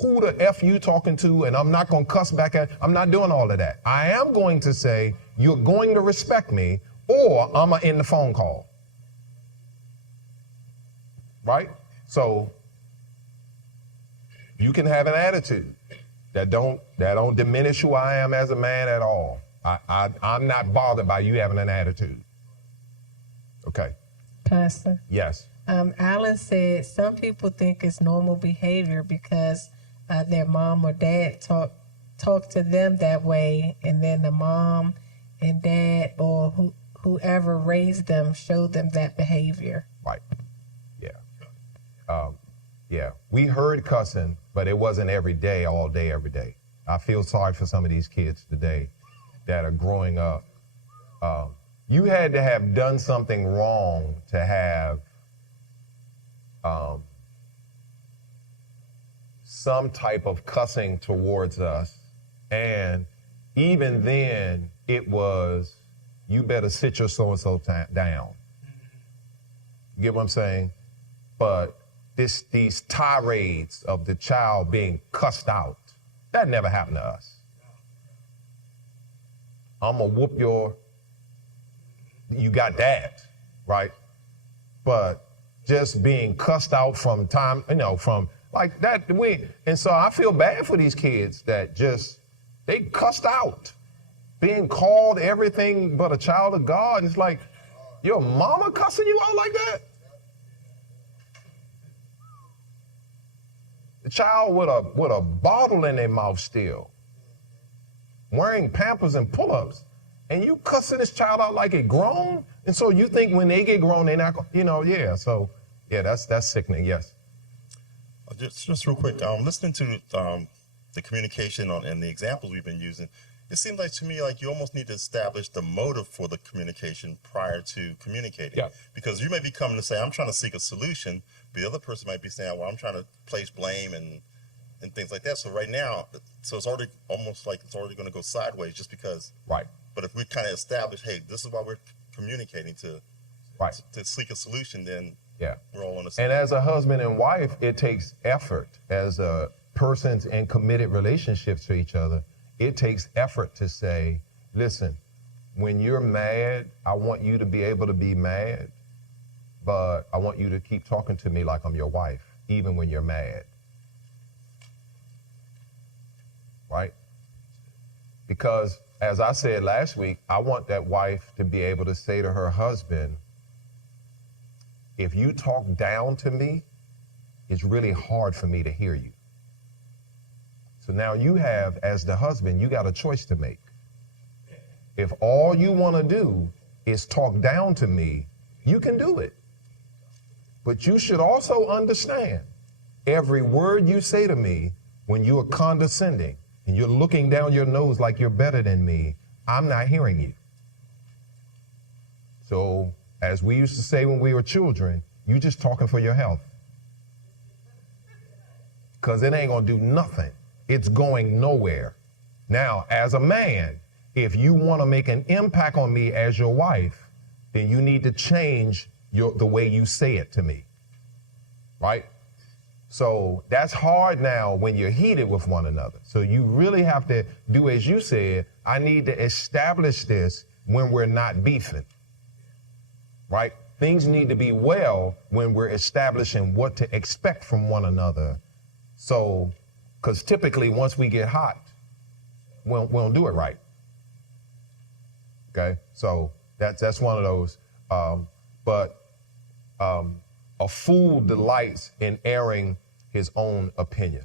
who the F you talking to, and I'm not going to cuss back at, I'm not doing all of that. I am going to say, you're going to respect me, or I'm going to end the phone call. Right? So you can have an attitude that don't diminish who I am as a man at all. I'm not bothered by you having an attitude. Okay. Pastor. Yes. Alan said some people think it's normal behavior because their mom or dad talk to them that way, and then the mom and dad or whoever raised them showed them that behavior. Right. Yeah. Yeah. We heard cussing, but it wasn't every day, all day, every day. I feel sorry for some of these kids today that are growing up. You had to have done something wrong to have some type of cussing towards us. And even then, it was you better sit your so-and-so down. You get what I'm saying? But these tirades of the child being cussed out, that never happened to us. I'm going to whoop you got that, right? But just being cussed out from time, from like that. And so I feel bad for these kids that they cussed out, being called everything but a child of God. And it's like, your mama cussing you out like that? The child with a bottle in their mouth still, wearing Pampers and pull-ups, and you cussing this child out like it grown? And so you think when they get grown, they're not, So, yeah, that's sickening, yes. Just real quick, listening to the communication and the examples we've been using, it seems like to me like you almost need to establish the motive for the communication prior to communicating. Yeah. Because you may be coming to say, I'm trying to seek a solution, but the other person might be saying, well, I'm trying to place blame and things like that. So right now, it's already almost like it's already going to go sideways just because. Right. But if we kind of establish, hey, this is why we're communicating to seek a solution, then we're all on the same. And as a husband and wife, it takes effort as persons in committed relationships to each other. It takes effort to say, listen, when you're mad, I want you to be able to be mad, but I want you to keep talking to me like I'm your wife, even when you're mad. Right? Because as I said last week, I want that wife to be able to say to her husband, if you talk down to me, it's really hard for me to hear you. So now you have, as the husband, you got a choice to make. If all you want to do is talk down to me, you can do it. But you should also understand every word you say to me when you are condescending and you're looking down your nose like you're better than me, I'm not hearing you. So as we used to say when we were children, you just talking for your health. Because it ain't going to do nothing. It's going nowhere. Now, as a man, if you want to make an impact on me as your wife, then you need to change the way you say it to me, right? So that's hard now when you're heated with one another. So you really have to do as you said, I need to establish this when we're not beefing, right? Things need to be well when we're establishing what to expect from one another. So, because typically once we get hot, we don't do it right. Okay, so that's one of those. But a fool delights in airing his own opinion.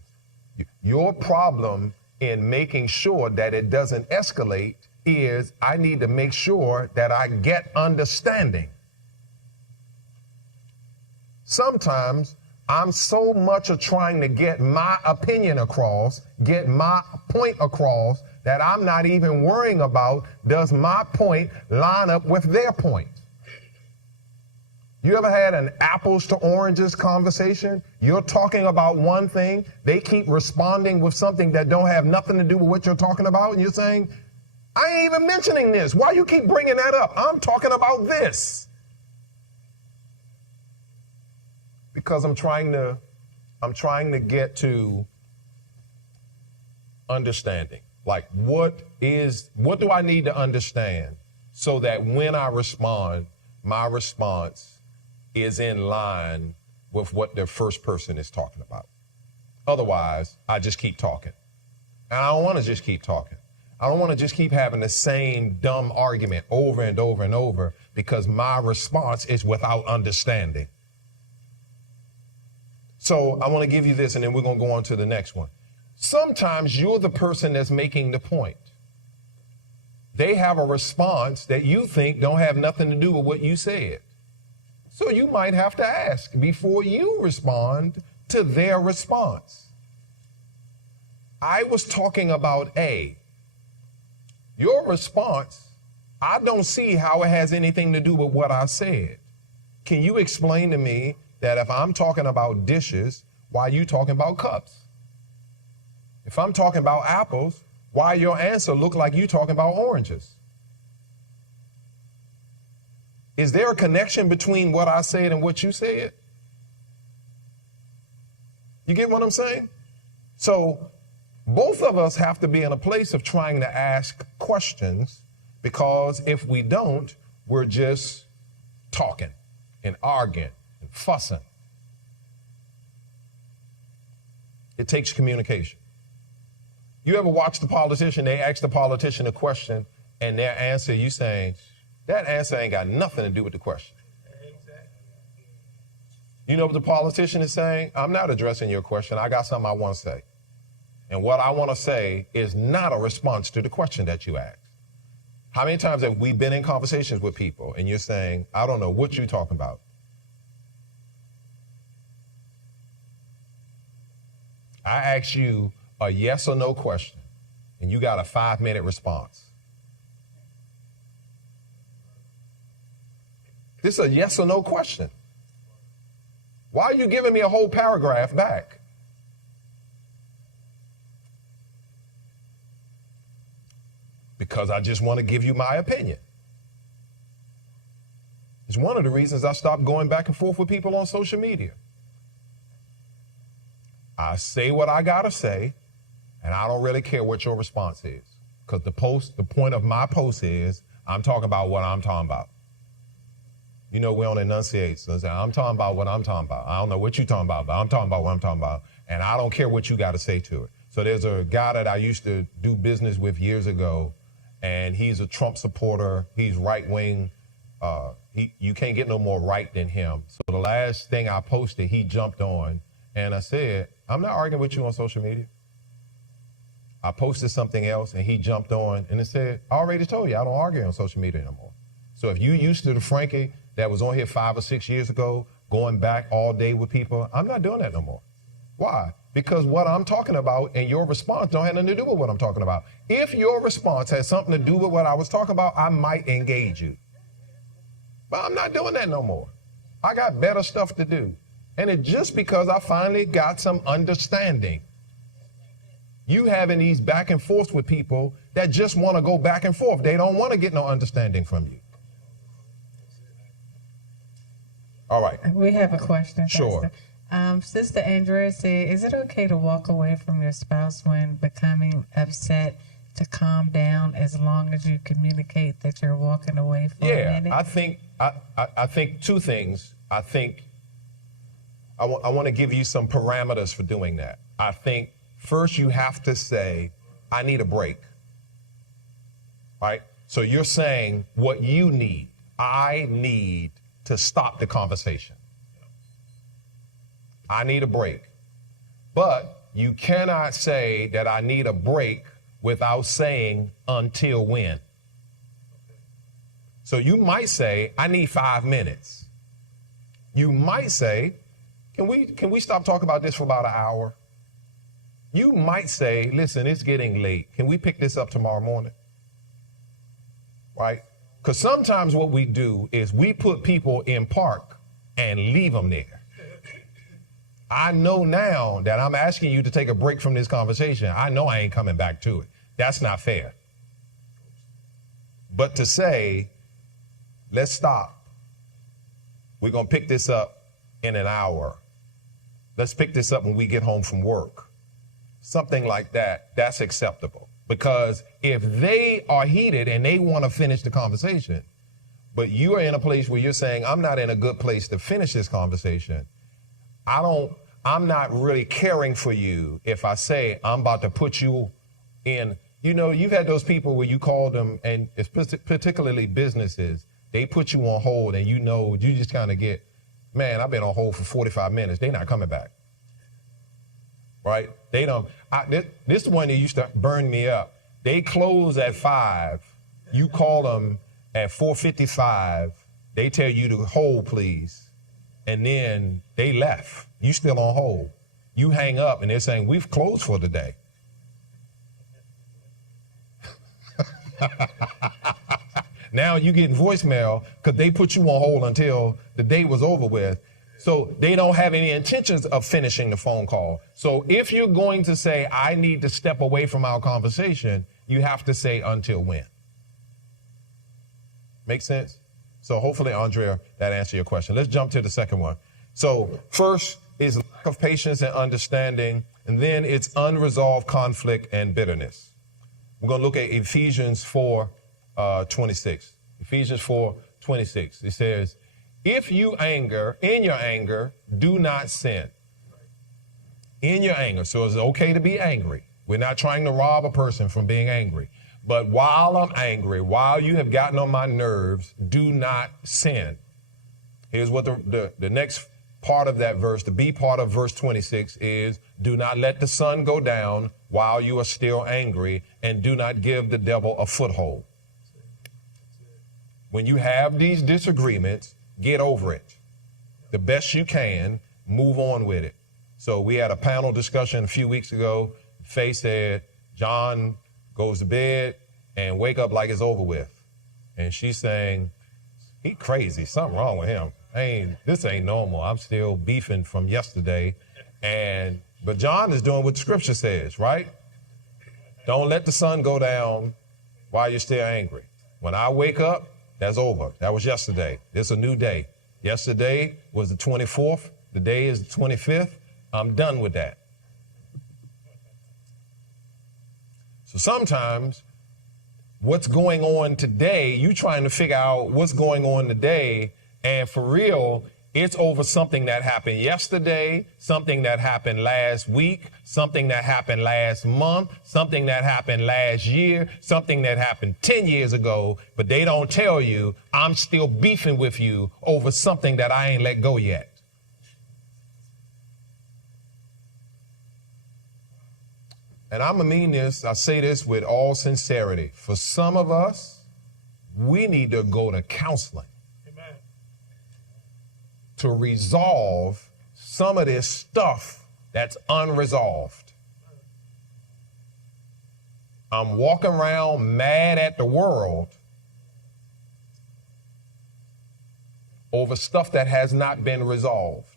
Your problem in making sure that it doesn't escalate is I need to make sure that I get understanding. Sometimes I'm so much of trying to get my opinion across, get my point across, that I'm not even worrying about does my point line up with their point. You ever had an apples to oranges conversation? You're talking about one thing, they keep responding with something that don't have nothing to do with what you're talking about, and you're saying, I ain't even mentioning this. Why you keep bringing that up? I'm talking about this. Because I'm trying to get to understanding. Like what do I need to understand so that when I respond, my response is in line with what the first person is talking about. Otherwise, I just keep talking. And I don't want to just keep talking. I don't want to just keep having the same dumb argument over and over and over because my response is without understanding. So I want to give you this, and then we're going to go on to the next one. Sometimes you're the person that's making the point. They have a response that you think don't have nothing to do with what you said. So you might have to ask before you respond to their response. I was talking about A. Your response, I don't see how it has anything to do with what I said. Can you explain to me that if I'm talking about dishes, why are you talking about cups? If I'm talking about apples, why your answer look like you talking about oranges? Is there a connection between what I said and what you said? You get what I'm saying? So both of us have to be in a place of trying to ask questions, because if we don't, we're just talking and arguing and fussing. It takes communication. You ever watch the politician, they ask the politician a question and their answer, you saying, that answer ain't got nothing to do with the question. You know what the politician is saying? I'm not addressing your question. I got something I want to say. And what I want to say is not a response to the question that you asked. How many times have we been in conversations with people and you're saying, I don't know what you're talking about? I asked you a yes or no question and you got a 5-minute response. This is a yes or no question. Why are you giving me a whole paragraph back? Because I just want to give you my opinion. It's one of the reasons I stopped going back and forth with people on social media. I say what I got to say, and I don't really care what your response is. Because the point of my post is, I'm talking about what I'm talking about. You know, we don't enunciate. So I'm talking about what I'm talking about. I don't know what you're talking about, but I'm talking about what I'm talking about. And I don't care what you got to say to it. So there's a guy that I used to do business with years ago, and he's a Trump supporter. He's right-wing. You can't get no more right than him. So the last thing I posted, he jumped on, and I said, I'm not arguing with you on social media. I posted something else, and he jumped on, and it said, I already told you I don't argue on social media anymore. So if you used to the Frankey that was on here 5 or 6 years ago, going back all day with people, I'm not doing that no more. Why? Because what I'm talking about and your response don't have nothing to do with what I'm talking about. If your response has something to do with what I was talking about, I might engage you. But I'm not doing that no more. I got better stuff to do. And it's just because I finally got some understanding. You having these back and forths with people that just want to go back and forth. They don't want to get no understanding from you. All right. We have a question. Sure. Sister Andrea said, is it okay to walk away from your spouse when becoming upset, to calm down as long as you communicate that you're walking away for a minute? Yeah, I think two things. I think I want to give you some parameters for doing that. I think first you have to say, I need a break. Right? So you're saying what you need. I need to stop the conversation. I need a break. But you cannot say that I need a break without saying until when. So you might say, I need 5 minutes. You might say, can we stop talking about this for about an hour? You might say, listen, it's getting late. Can we pick this up tomorrow morning? Right? Because sometimes what we do is we put people in park and leave them there. I know now that I'm asking you to take a break from this conversation. I know I ain't coming back to it. That's not fair. But to say, let's stop. We're going to pick this up in an hour. Let's pick this up when we get home from work. Something like that, that's acceptable. Because if they are heated and they want to finish the conversation, but you are in a place where you're saying, I'm not in a good place to finish this conversation, I'm not really caring for you if I say I'm about to put you in. You know, you've had those people where you call them, and it's particularly businesses, they put you on hold and you know, you just kind of get, man, I've been on hold for 45 minutes. They're not coming back. Right? They don't. This one that used to burn me up. They close at 5. You call them at 4:55. They tell you to hold, please. And then they left. You still on hold. You hang up and they're saying, we've closed for the day. Now you getting voicemail because they put you on hold until the day was over with. So they don't have any intentions of finishing the phone call. So if you're going to say, I need to step away from our conversation, you have to say until when. Make sense? So hopefully, Andrea, that answered your question. Let's jump to the second one. So first is lack of patience and understanding, and then it's unresolved conflict and bitterness. We're going to look at Ephesians 4:26. Ephesians 4:26. It says, if you anger, in your anger, do not sin. In your anger. So it's okay to be angry. We're not trying to rob a person from being angry. But while I'm angry, while you have gotten on my nerves, do not sin. Here's what the next part of that verse, the B part of verse 26 is, do not let the sun go down while you are still angry, and do not give the devil a foothold. When you have these disagreements, get over it. The best you can, move on with it. So we had a panel discussion a few weeks ago. Faye said, John goes to bed and wake up like it's over with. And she's saying, he crazy, something wrong with him. This ain't normal. I'm still beefing from yesterday. But John is doing what the scripture says, right? Don't let the sun go down while you're still angry. When I wake up, that's over. That was yesterday. It's a new day. Yesterday was the 24th. The day is the 25th. I'm done with that. So sometimes what's going on today, you trying to figure out what's going on today, and for real, it's over something that happened yesterday, something that happened last week, something that happened last month, something that happened last year, something that happened 10 years ago, but they don't tell you I'm still beefing with you over something that I ain't let go yet. And I'm going to mean this, I say this with all sincerity. For some of us, we need to go to counseling. Amen. To resolve some of this stuff that's unresolved. I'm walking around mad at the world over stuff that has not been resolved.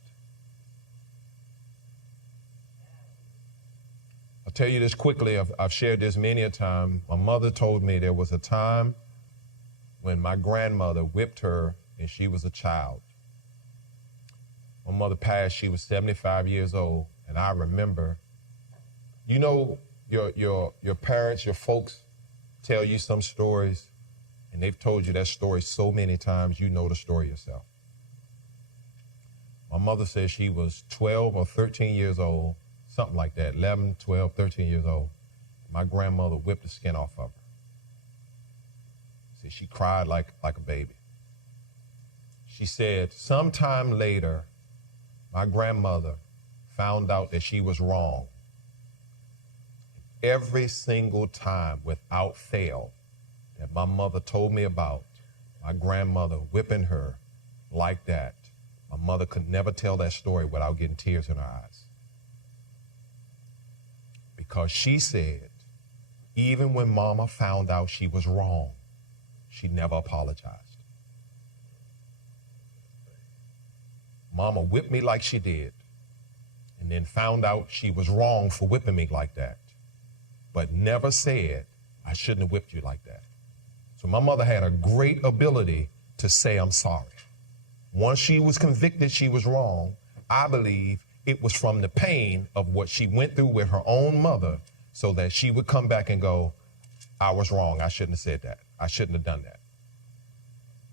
I'll tell you this quickly. I've shared this many a time. My mother told me there was a time when my grandmother whipped her and she was a child. My mother passed, she was 75 years old, and I remember, you know, your parents, your folks tell you some stories, and they've told you that story so many times, you know the story yourself. My mother said she was 12 or 13 years old, something like that, 11, 12, 13 years old. My grandmother whipped the skin off of her. See, she cried like a baby. She said sometime later, my grandmother found out that she was wrong. Every single time, without fail, that my mother told me about my grandmother whipping her like that, my mother could never tell that story without getting tears in her eyes. Because she said, even when Mama found out she was wrong, she never apologized. Mama whipped me like she did, and then found out she was wrong for whipping me like that, but never said, I shouldn't have whipped you like that. So my mother had a great ability to say, I'm sorry. Once she was convicted she was wrong, I believe it was from the pain of what she went through with her own mother, so that she would come back and go, I was wrong. I shouldn't have said that. I shouldn't have done that.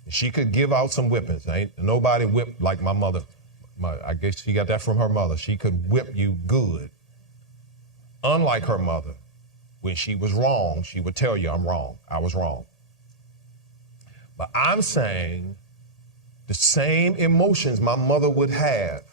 She could give out some whippings. Ain't nobody whipped like my mother. I guess she got that from her mother. She could whip you good. Unlike her mother, when she was wrong, she would tell you, I'm wrong. I was wrong. But I'm saying the same emotions my mother would have,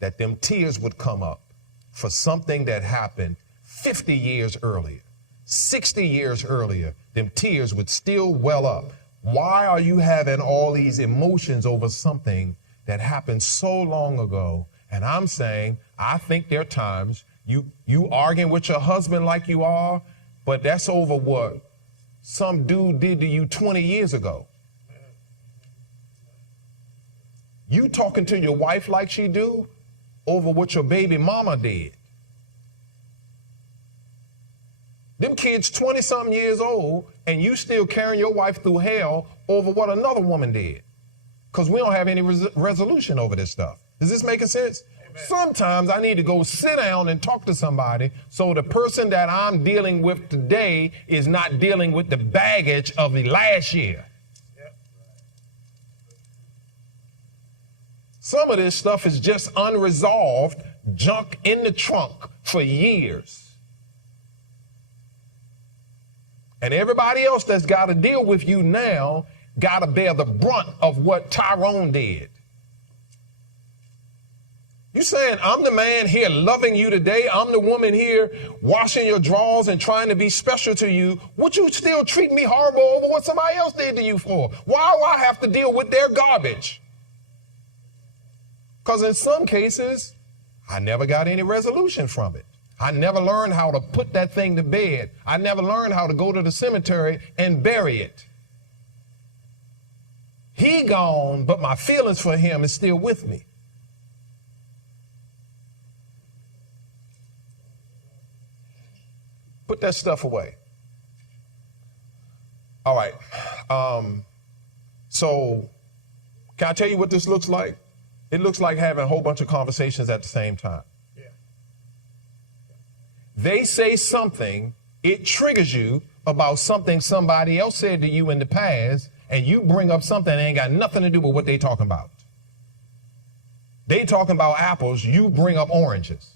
that them tears would come up for something that happened 50 years earlier, 60 years earlier, them tears would still well up. Why are you having all these emotions over something that happened so long ago? And I'm saying, I think there are times you arguing with your husband like you are, but that's over what some dude did to you 20 years ago. You talking to your wife like she do over what your baby mama did. Them kids 20-something years old, and you still carrying your wife through hell over what another woman did. because we don't have any resolution over this stuff. Is this making sense? Amen. Sometimes I need to go sit down and talk to somebody so the person that I'm dealing with today is not dealing with the baggage of the last year. Yep. Some of this stuff is just unresolved junk in the trunk for years. And everybody else that's got to deal with you now got to bear the brunt of what Tyrone did. You saying I'm the man here loving you today, I'm the woman here washing your drawers and trying to be special to you, would you still treat me horrible over what somebody else did to you for? Why do I have to deal with their garbage? Because in some cases, I never got any resolution from it. I never learned how to put that thing to bed. I never learned how to go to the cemetery and bury it. He gone, but my feelings for him is still with me. Put that stuff away. All right. So can I tell you what this looks like? It looks like having a whole bunch of conversations at the same time. Yeah. They say something, it triggers you about something somebody else said to you in the past, and you bring up something that ain't got nothing to do with what they talking about. They talking about apples, you bring up oranges.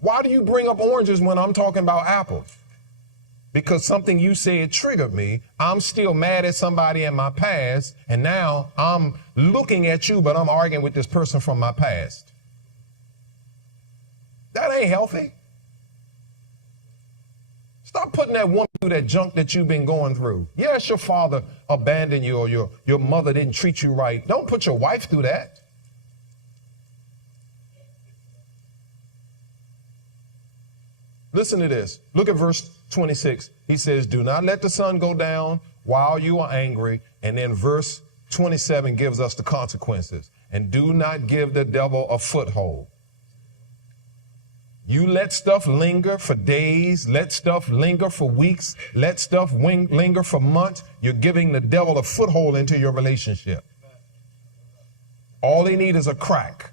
Why do you bring up oranges when I'm talking about apples? Because something you said triggered me. I'm still mad at somebody in my past, and now I'm looking at you, but I'm arguing with this person from my past. That ain't healthy. Stop putting that woman through that junk that you've been going through. Yes, your father abandoned you, or your mother didn't treat you right. Don't put your wife through that. Listen to this. Look at verse 26. He says, do not let the sun go down while you are angry. And then verse 27 gives us the consequences. And do not give the devil a foothold. You let stuff linger for days, let stuff linger for weeks, let stuff linger for months. You're giving the devil a foothold into your relationship. All he needs is a crack.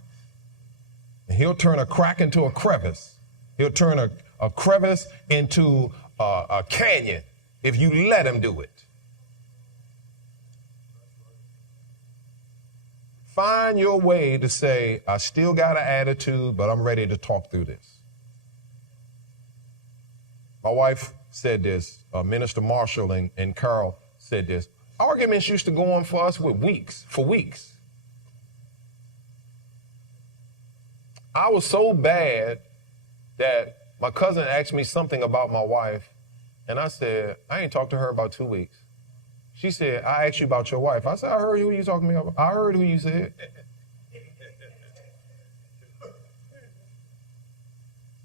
And he'll turn a crack into a crevice. He'll turn a crevice into a canyon if you let him do it. Find your way to say, I still got an attitude, but I'm ready to talk through this. My wife said this, Minister Marshall and Carol said this. Arguments used to go on for us for weeks. I was so bad that my cousin asked me something about my wife, and I said, I ain't talked to her about 2 weeks. She said, I asked you about your wife. I said, I heard who you talking about. I heard who you said.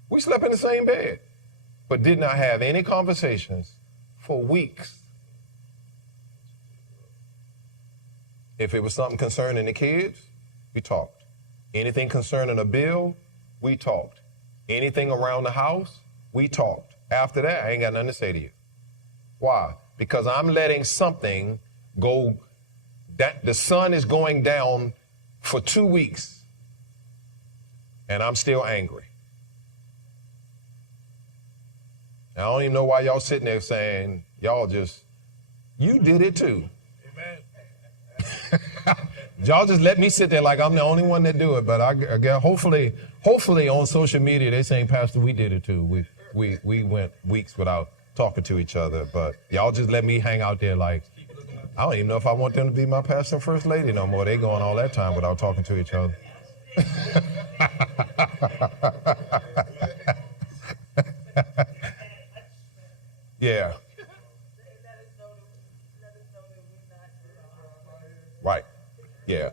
We slept in the same bed, but did not have any conversations for weeks. If it was something concerning the kids, we talked. Anything concerning a bill, we talked. Anything around the house, we talked. After that, I ain't got nothing to say to you. Why? Because I'm letting something go, that the sun is going down for 2 weeks, and I'm still angry. I don't even know why y'all sitting there saying, you did it too. Y'all just let me sit there like I'm the only one that do it, but I guess hopefully on social media they saying, Pastor, we did it too. We went weeks without talking to each other, but y'all just let me hang out there like, I don't even know if I want them to be my pastor and first lady no more. They going all that time without talking to each other. Yeah. Right. Yeah.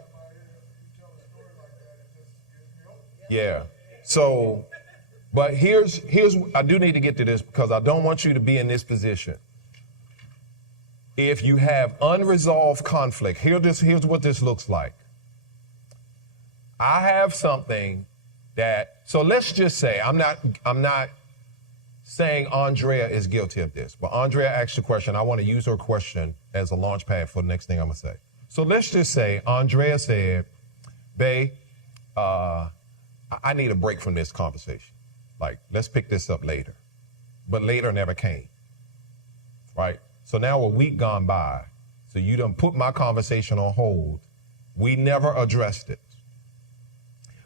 Yeah. So, but here's I do need to get to this because I don't want you to be in this position. If you have unresolved conflict, here's what this looks like. I have something that, so let's just say I'm not saying Andrea is guilty of this. But Andrea asked a question. I want to use her question as a launch pad for the next thing I'm going to say. So let's just say Andrea said, babe, I need a break from this conversation. Like, let's pick this up later. But later never came, right? So now a week gone by. So you done put my conversation on hold. We never addressed it.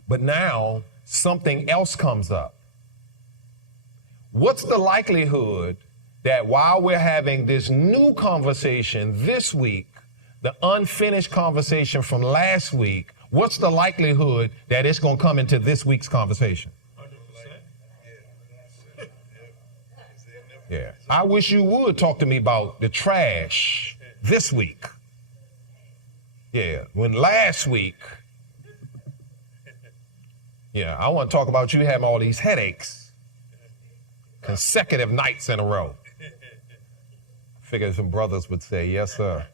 But now something else comes up. What's the likelihood that while we're having this new conversation this week, the unfinished conversation from last week, what's the likelihood that it's going to come into this week's conversation? 100%. Yeah. I wish you would talk to me about the trash this week. Yeah. When last week, yeah, I want to talk about you having all these headaches. Consecutive nights in a row. Figured some brothers would say, yes, sir.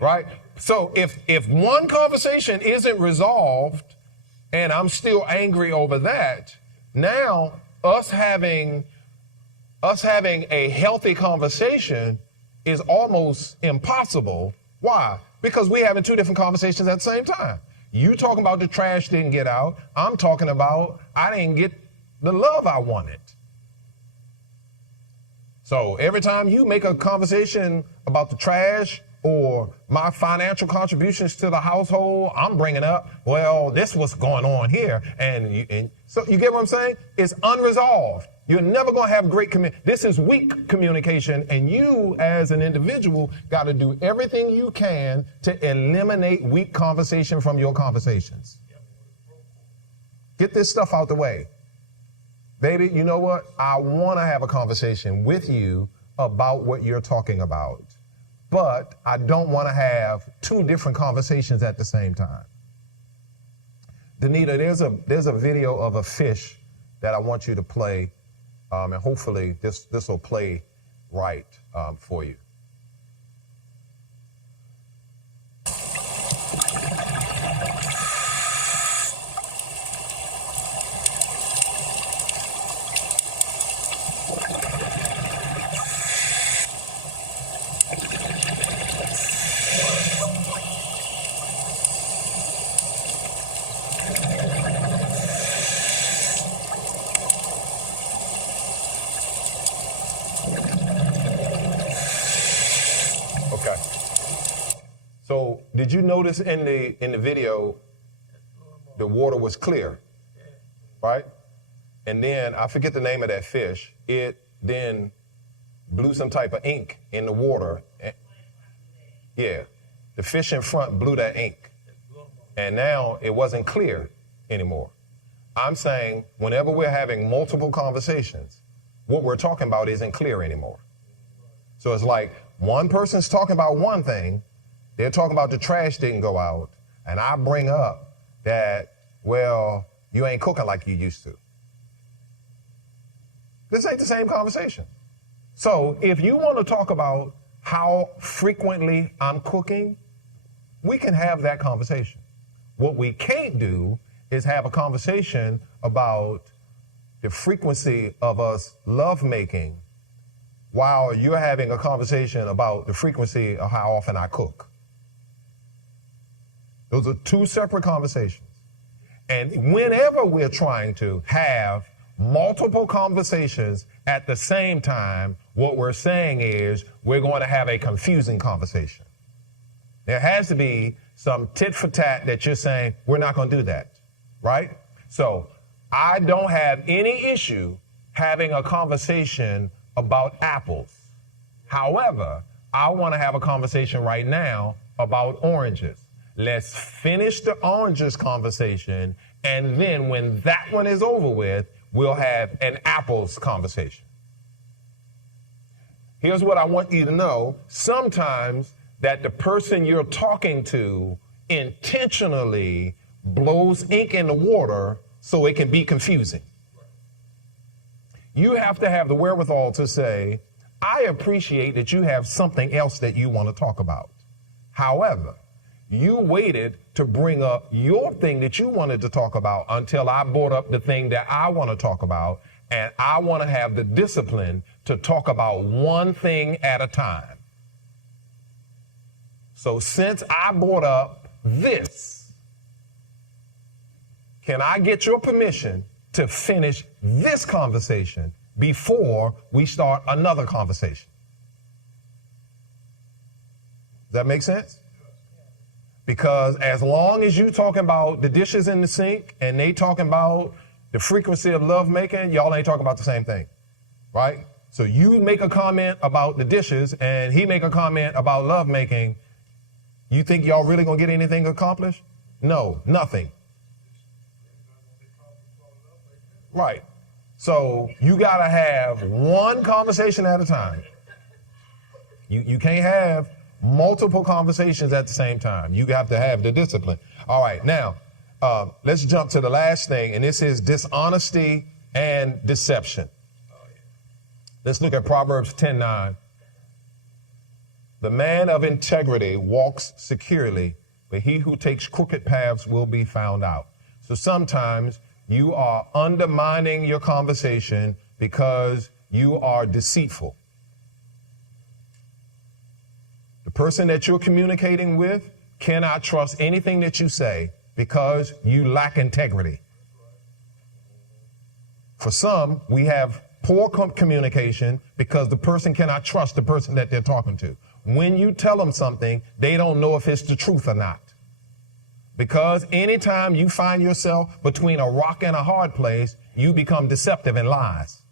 Right? So if one conversation isn't resolved and I'm still angry over that, now us having a healthy conversation is almost impossible. Why? Because we're having two different conversations at the same time. You talking about the trash didn't get out. I'm talking about I didn't get the love I wanted. So every time you make a conversation about the trash or my financial contributions to the household, I'm bringing up, well, this was going on here. And so you get what I'm saying? It's unresolved. You're never going to have great communication. This is weak communication, and you as an individual got to do everything you can to eliminate weak conversation from your conversations. Get this stuff out the way. Baby, you know what? I want to have a conversation with you about what you're talking about, but I don't want to have two different conversations at the same time. Danita, there's a video of a fish that I want you to play, and hopefully this will play right for you. So did you notice in the video, the water was clear, right? And then I forget the name of that fish. It then blew some type of ink in the water. Yeah, the fish in front blew that ink. And now it wasn't clear anymore. I'm saying whenever we're having multiple conversations, what we're talking about isn't clear anymore. So it's like one person's talking about one thing, they're talking about the trash didn't go out, and I bring up that, well, you ain't cooking like you used to. This ain't the same conversation. So if you want to talk about how frequently I'm cooking, we can have that conversation. What we can't do is have a conversation about the frequency of us lovemaking while you're having a conversation about the frequency of how often I cook. Those are two separate conversations. And whenever we're trying to have multiple conversations at the same time, what we're saying is we're going to have a confusing conversation. There has to be some tit for tat that you're saying, we're not going to do that, right? So I don't have any issue having a conversation about apples. However, I want to have a conversation right now about oranges. Let's finish the oranges conversation, and then when that one is over with, we'll have an apples conversation. Here's what I want you to know. Sometimes that the person you're talking to intentionally blows ink in the water so it can be confusing. You have to have the wherewithal to say, I appreciate that you have something else that you want to talk about. However, you waited to bring up your thing that you wanted to talk about until I brought up the thing that I want to talk about. And I want to have the discipline to talk about one thing at a time. So since I brought up this, can I get your permission to finish this conversation before we start another conversation? Does that make sense? Because as long as you talking about the dishes in the sink and they talking about the frequency of love making, y'all ain't talking about the same thing, right? So you make a comment about the dishes and he make a comment about love making. You think y'all really gonna get anything accomplished? No, nothing. Right. So you gotta have one conversation at a time. You can't have multiple conversations at the same time. You have to have the discipline. All right, now, let's jump to the last thing, and this is dishonesty and deception. Let's look at Proverbs 10:9. The man of integrity walks securely, but he who takes crooked paths will be found out. So sometimes you are undermining your conversation because you are deceitful. The person that you're communicating with cannot trust anything that you say because you lack integrity. For some, we have poor communication because the person cannot trust the person that they're talking to. When you tell them something, they don't know if it's the truth or not. Because anytime you find yourself between a rock and a hard place, you become deceptive and lies.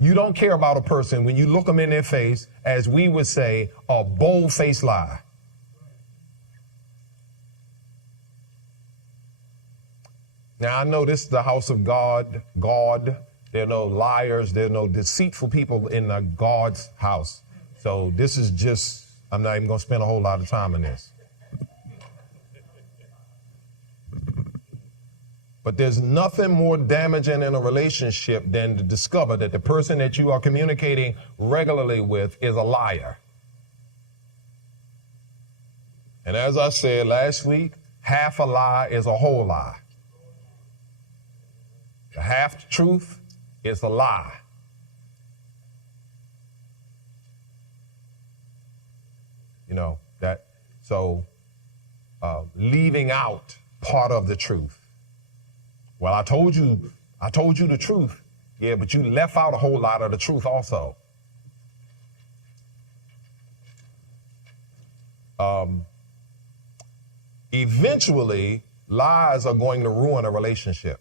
You don't care about a person when you look them in their face, as we would say, a bold-faced lie. Now, I know this is the house of God. There are no liars. There are no deceitful people in the God's house. So this is just, I'm not even going to spend a whole lot of time on this. But there's nothing more damaging in a relationship than to discover that the person that you are communicating regularly with is a liar. And as I said last week, half a lie is a whole lie. The half truth is a lie. You know, that, so leaving out part of the truth. Well, I told you the truth. Yeah, but you left out a whole lot of the truth also. Eventually, lies are going to ruin a relationship.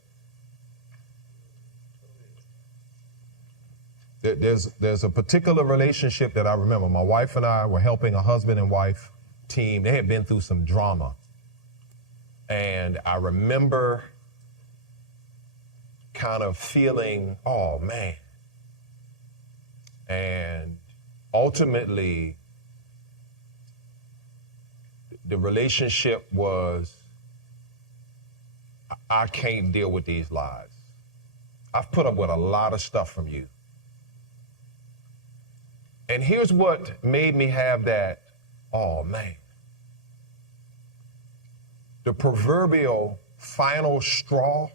There's a particular relationship that I remember. My wife and I were helping a husband and wife team. They had been through some drama. And I remember kind of feeling, oh man. And ultimately, the relationship was, I can't deal with these lies. I've put up with a lot of stuff from you. And here's what made me have that, oh man. The proverbial final straw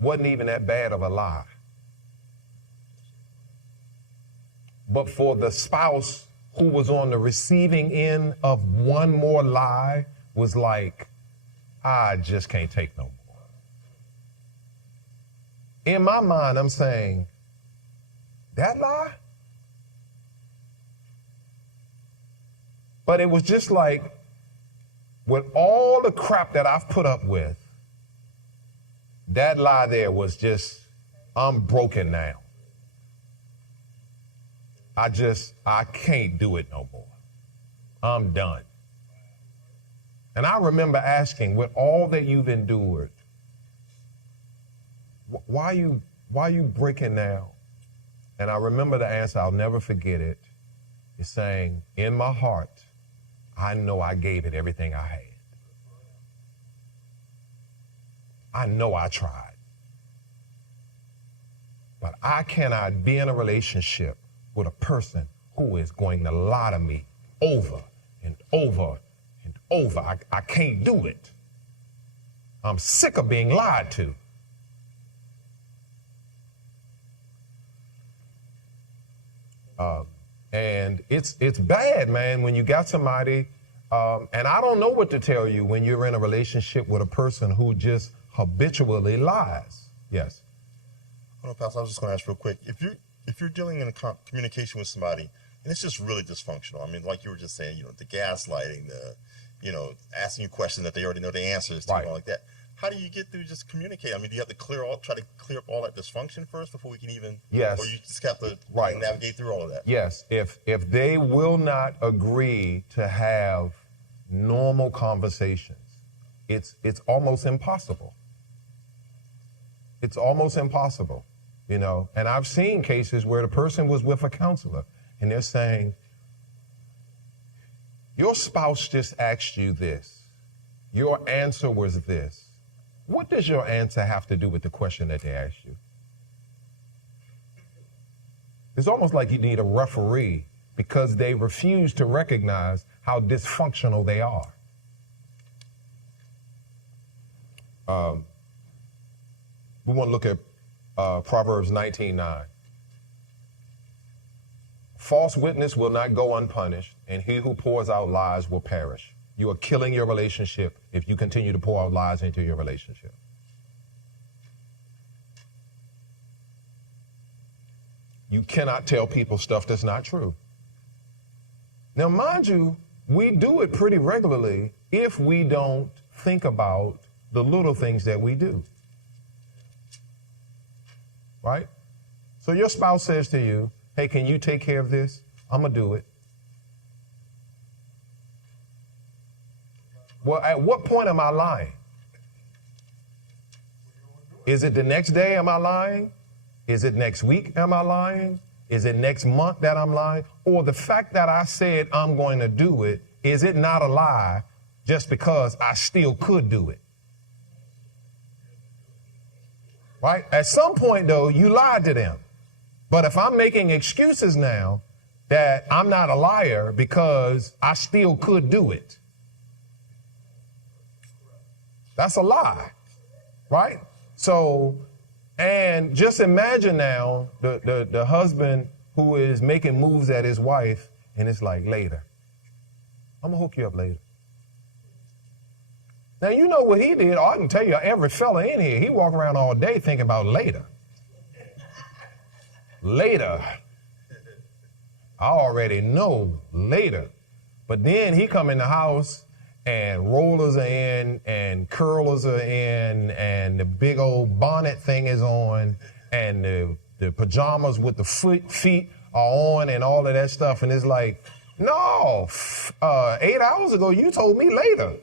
wasn't even that bad of a lie. But for the spouse who was on the receiving end of one more lie was like, I just can't take no more. In my mind, I'm saying, that lie? But it was just like, with all the crap that I've put up with, that lie there was just, I'm broken now. I can't do it no more. I'm done. And I remember asking, with all that you've endured, why you breaking now? And I remember the answer, I'll never forget it. It's saying, in my heart, I know I gave it everything I had. I know I tried. But I cannot be in a relationship with a person who is going to lie to me over and over and over. I can't do it. I'm sick of being lied to. And it's bad, man, when you got somebody, and I don't know what to tell you when you're in a relationship with a person who just habitually lies. Yes. Well, Pastor, I was just going to ask real quick. If you're dealing in a communication with somebody and it's just really dysfunctional, I mean, like you were just saying, the gaslighting, asking you questions that they already know the answers to, and all like that. How do you get through just communicate? I mean, do you have to try to clear up all that dysfunction first before we can even? Yes. Or you just have to navigate through all of that? Yes. If they will not agree to have normal conversations, it's almost impossible. It's almost impossible, And I've seen cases where the person was with a counselor and they're saying, your spouse just asked you this. Your answer was this. What does your answer have to do with the question that they asked you? It's almost like you need a referee because they refuse to recognize how dysfunctional they are. We want to look at Proverbs 19:9. False witness will not go unpunished, and he who pours out lies will perish. You are killing your relationship if you continue to pour out lies into your relationship. You cannot tell people stuff that's not true. Now, mind you, we do it pretty regularly if we don't think about the little things that we do. Right? So your spouse says to you, hey, can you take care of this? I'm going to do it. Well, at what point am I lying? Is it the next day am I lying? Is it next week am I lying? Is it next month that I'm lying? Or the fact that I said I'm going to do it, is it not a lie just because I still could do it? Right? At some point, though, you lied to them. But if I'm making excuses now that I'm not a liar because I still could do it, that's a lie, right? So, and just imagine now the husband who is making moves at his wife, and it's like, later. I'm going to hook you up later. Now, you know what he did. I can tell you, every fella in here, he walk around all day thinking about later. Later. I already know later. But then he come in the house and rollers are in and curlers are in and the big old bonnet thing is on and the pajamas with the feet are on and all of that stuff. And it's like, no, 8 hours ago you told me later.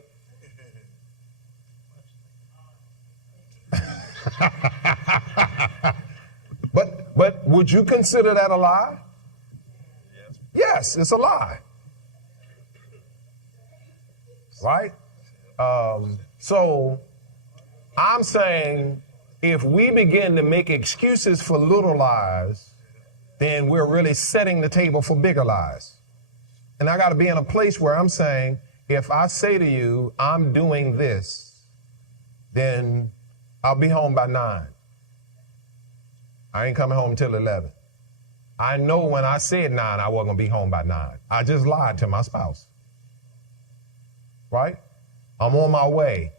But would you consider that a lie? Yes, it's a lie. Right? So I'm saying if we begin to make excuses for little lies, then we're really setting the table for bigger lies. And I got to be in a place where I'm saying, if I say to you, I'm doing this, then I'll be home by 9. I ain't coming home until 11. I know when I said 9, I wasn't going to be home by 9. I just lied to my spouse. Right? I'm on my way.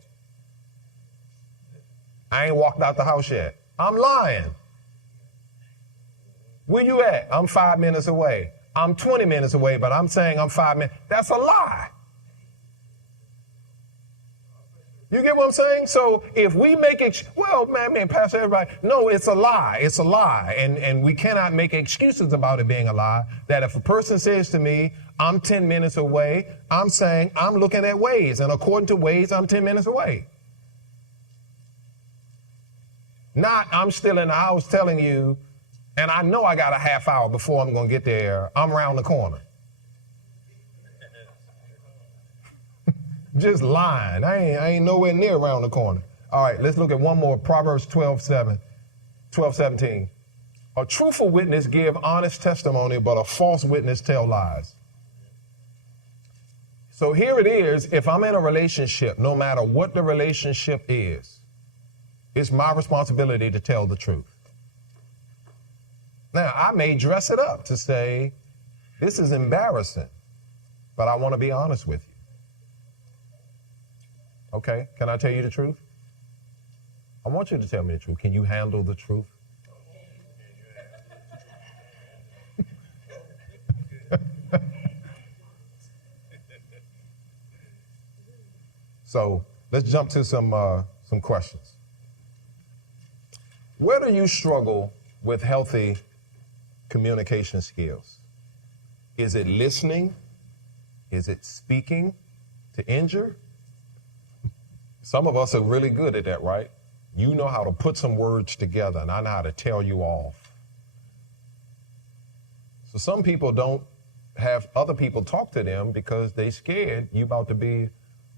I ain't walked out the house yet. I'm lying. Where you at? I'm 5 minutes away. I'm 20 minutes away, but I'm saying I'm 5 minutes. That's a lie. You get what I'm saying? So if we make it, well, man, Pastor, everybody, no, it's a lie. It's a lie. And we cannot make excuses about it being a lie. That if a person says to me, I'm 10 minutes away, I'm saying I'm looking at Waze. And according to Waze, I'm 10 minutes away. Not I'm still in the house telling you, and I know I got a half hour before I'm going to get there. I'm around the corner. Just lying. I ain't nowhere near around the corner. All right, let's look at one more. Proverbs 12:17. A truthful witness give honest testimony, but a false witness tell lies. So here it is. If I'm in a relationship, no matter what the relationship is, it's my responsibility to tell the truth. Now, I may dress it up to say, this is embarrassing, but I want to be honest with you. Okay, can I tell you the truth? I want you to tell me the truth. Can you handle the truth? So let's jump to some questions. Where do you struggle with healthy communication skills? Is it listening? Is it speaking to injure? Some of us are really good at that, right? You know how to put some words together, and I know how to tell you off. So some people don't have other people talk to them because they scared you about to be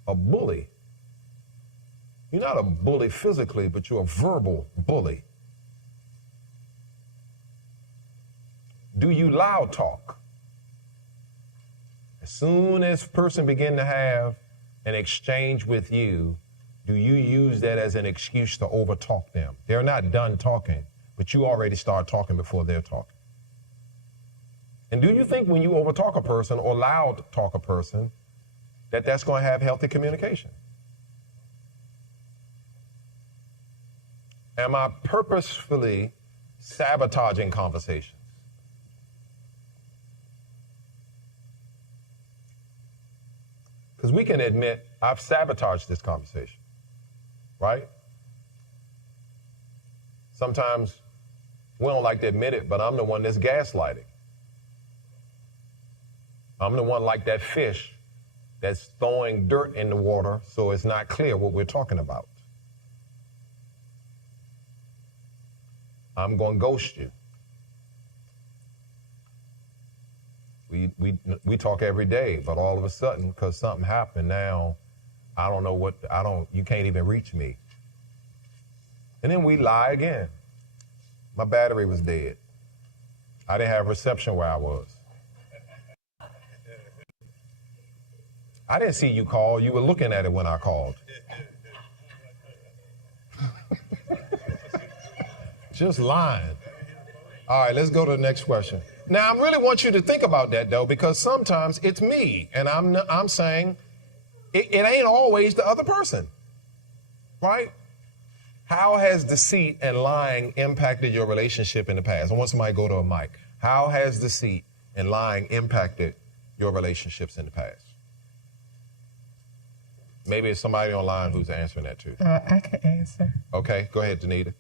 a bully. You're not a bully physically, but you're a verbal bully. Do you loud talk? As soon as a person begin to have an exchange with you, do you use that as an excuse to overtalk them? They're not done talking, but you already start talking before they're talking. And do you think when you overtalk a person or loud talk a person, that that's going to have healthy communication? Am I purposefully sabotaging conversations? Because we can admit, I've sabotaged this conversation, right? Sometimes we don't like to admit it, but I'm the one that's gaslighting. I'm the one like that fish that's throwing dirt in the water so it's not clear what we're talking about. I'm going to ghost you. We talk every day, but all of a sudden, because something happened now, you can't even reach me. And then we lie again. My battery was dead. I didn't have reception where I was. I didn't see you call. You were looking at it when I called. Just lying. All right, let's go to the next question. Now, I really want you to think about that, though, because sometimes it's me, and I'm saying it ain't always the other person, right? How has deceit and lying impacted your relationship in the past? I want somebody to go to a mic. How has deceit and lying impacted your relationships in the past? Maybe it's somebody online who's answering that too. I can answer. Okay, go ahead, Danita.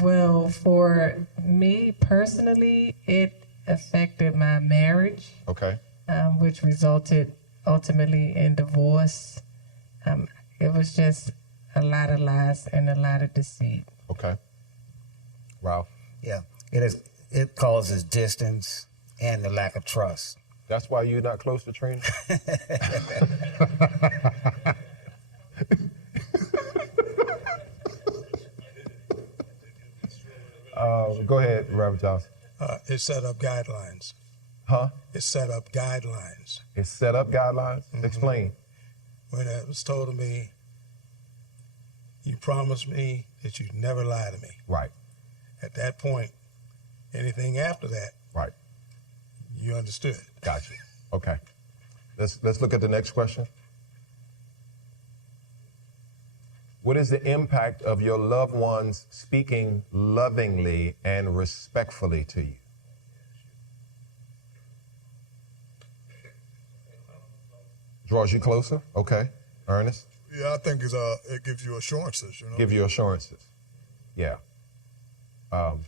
Well, for me personally, it affected my marriage. Okay. Which resulted ultimately in divorce. It was just a lot of lies and a lot of deceit. Okay. Ralph? Yeah, it causes distance and the lack of trust. That's why you're not close to Trina? Go ahead, Reverend Johnson. It set up guidelines. Huh? It set up guidelines. It set up guidelines? Mm-hmm. Explain. When it was told to me, you promised me that you'd never lie to me. Right. At that point, anything after that, right, you understood. Gotcha. Okay. Let's look at the next question. What is the impact of your loved ones speaking lovingly and respectfully to you? Draws you closer? Okay. Ernest? Yeah, I think it gives you assurances, you know. Give you assurances. Yeah. I'm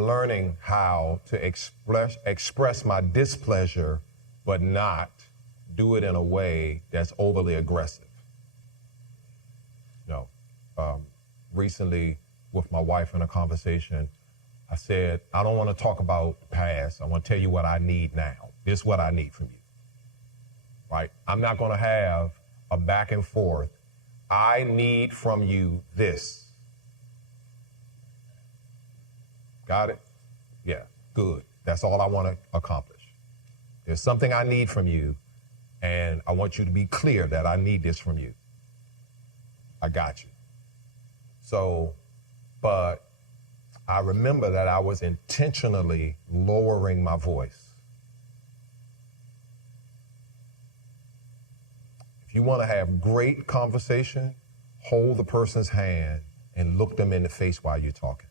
learning how to express my displeasure, but not do it in a way that's overly aggressive. No. Recently, with my wife in a conversation, I said, I don't want to talk about the past. I want to tell you what I need now. This is what I need from you. Right? I'm not going to have a back and forth. I need from you this. Got it? Yeah, good. That's all I want to accomplish. There's something I need from you, and I want you to be clear that I need this from you. I got you. So, but I remember that I was intentionally lowering my voice. If you want to have great conversation, hold the person's hand and look them in the face while you're talking.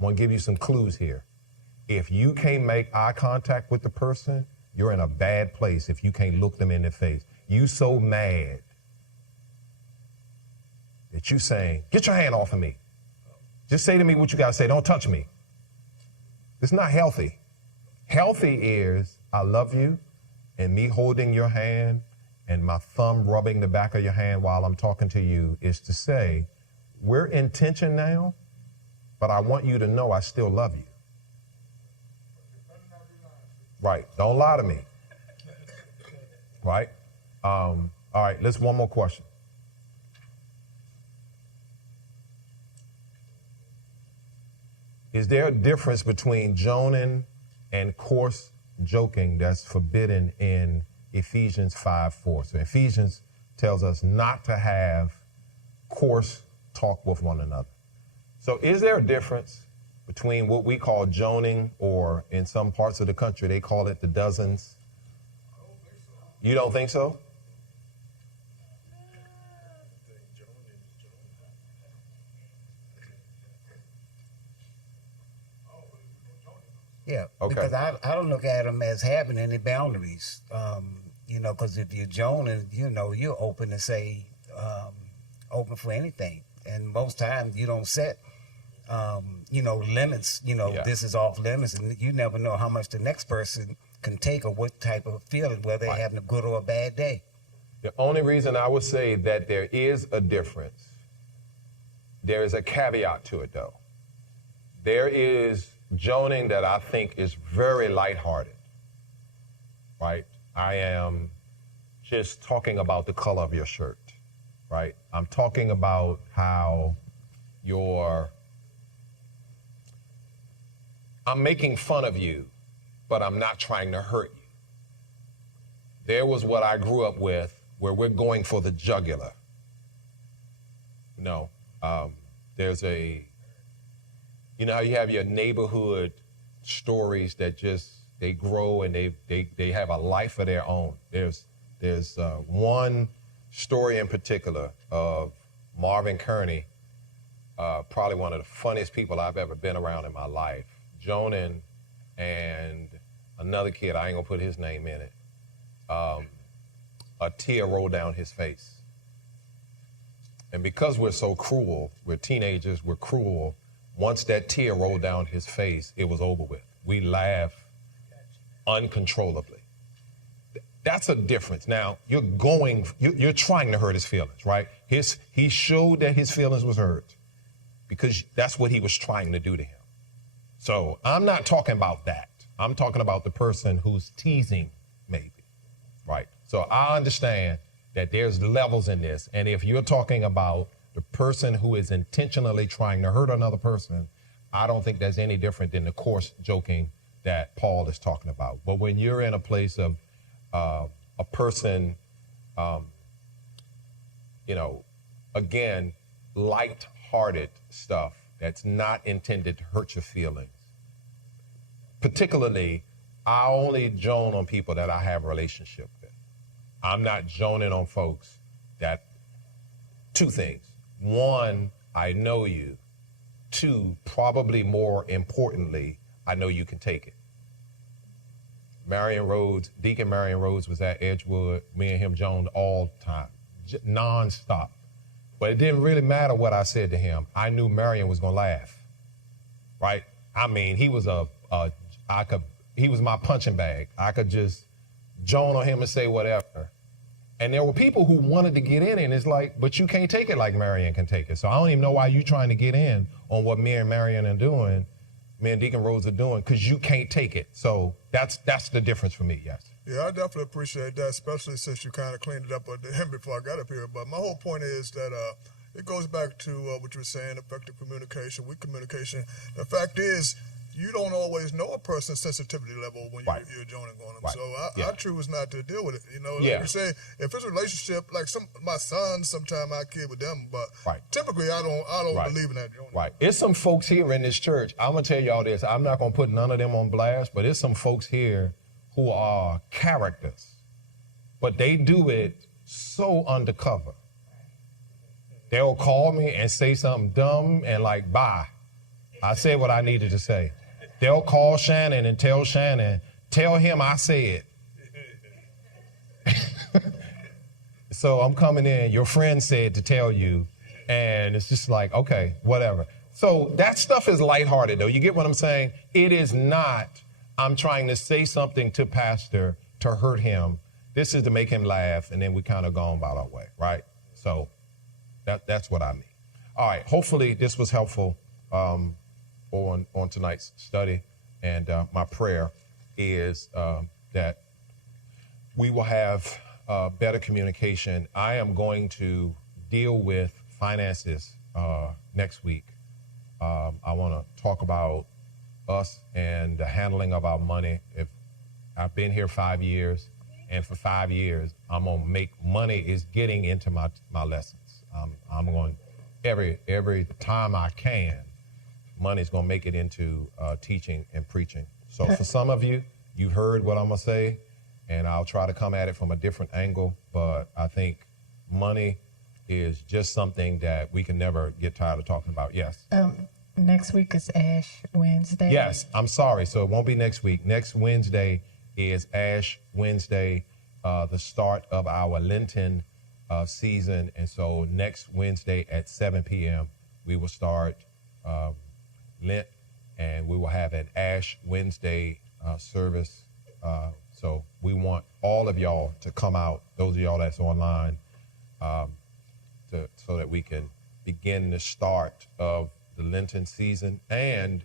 I want to give you some clues here. If you can't make eye contact with the person, you're in a bad place if you can't look them in the face. You so mad that you saying, get your hand off of me. Just say to me what you got to say. Don't touch me. It's not healthy. Healthy is I love you, and me holding your hand and my thumb rubbing the back of your hand while I'm talking to you is to say, we're in tension now, but I want you to know I still love you. Right. Don't lie to me. Right? All right, let's one more question. Is there a difference between joning and coarse joking that's forbidden in Ephesians 5:4? So Ephesians tells us not to have coarse talk with one another. So is there a difference between what we call joning, or in some parts of the country they call it the dozens? You don't think so? Yeah, okay. Because I don't look at them as having any boundaries, because if you're joning, you're open to say, open for anything. And most times you don't set, limits, this is off limits, and you never know how much the next person can take or what type of feeling, whether they're having a good or a bad day. The only reason I would say that there is a difference, there is a caveat to it though. There is joning that I think is very lighthearted, right? I am just talking about the color of your shirt, right? I'm talking about how I'm making fun of you, but I'm not trying to hurt you. There was what I grew up with, where we're going for the jugular. There's how you have your neighborhood stories that they grow and they have a life of their own. There's one story in particular of Marvin Kearney, probably one of the funniest people I've ever been around in my life. Jonan and another kid, I ain't gonna put his name in it, a tear rolled down his face. And because we're so cruel, we're teenagers, we're cruel, once that tear rolled down his face, it was over with. We laughed uncontrollably. That's a difference. Now, you're trying to hurt his feelings, right? He showed that his feelings was hurt because that's what he was trying to do to him. So I'm not talking about that. I'm talking about the person who's teasing, maybe, right? So I understand that there's levels in this. And if you're talking about the person who is intentionally trying to hurt another person, I don't think that's any different than the coarse joking that Paul is talking about. But when you're in a place of a person, again, light-hearted stuff that's not intended to hurt your feelings, particularly, I only joan on people that I have a relationship with. I'm not joning on folks that, two things. One, I know you. Two, probably more importantly, I know you can take it. Deacon Marion Rhodes was at Edgewood. Me and him joned all the time, nonstop. But it didn't really matter what I said to him. I knew Marion was gonna laugh, right? I mean, he was he was my punching bag. I could just joan on him and say whatever. And there were people who wanted to get in, and it's like, but you can't take it like Marion can take it. So I don't even know why you're trying to get in on what me and Marion are doing, me and Deacon Rhodes are doing, because you can't take it. So that's the difference for me, yes. Yeah, I definitely appreciate that, especially since you kind of cleaned it up at the end before I got up here. But my whole point is that it goes back to what you were saying, effective communication, weak communication. The fact is, you don't always know a person's sensitivity level when you're joining on them. Right. So our truth is not to deal with it. You know, like Yeah. you say, if it's a relationship, like my sons, sometimes I kid with them, but typically I don't believe in that. Right. It's some folks here in this church. I'm gonna tell y'all this. I'm not gonna put none of them on blast, but it's some folks here who are characters, but they do it so undercover. They'll call me and say something dumb and like, bye. I said what I needed to say. They'll call Shannon and tell Shannon, tell him I said. So I'm coming in, your friend said to tell you, and it's just like, okay, whatever. So that stuff is lighthearted though. You get what I'm saying? It is not, I'm trying to say something to Pastor to hurt him. This is to make him laugh, and then we kind of go on about our way, right? So that's what I mean. All right, hopefully this was helpful on tonight's study, and my prayer is that we will have better communication. I am going to deal with finances next week. I want to talk about us and the handling of our money. If I've been here 5 years, and for 5 years, I'm gonna make money is getting into my lessons. I'm going every time I can, money's gonna make it into teaching and preaching. So for some of you, you've heard what I'm gonna say, and I'll try to come at it from a different angle. But I think money is just something that we can never get tired of talking about. Yes. Next week is Ash Wednesday. Yes, I'm sorry. So it won't be next week. Next Wednesday is Ash Wednesday, the start of our Lenten season. And so next Wednesday at 7 p.m., we will start Lent, and we will have an Ash Wednesday service. So we want all of y'all to come out, those of y'all that's online, so that we can begin the start of the Lenten season. And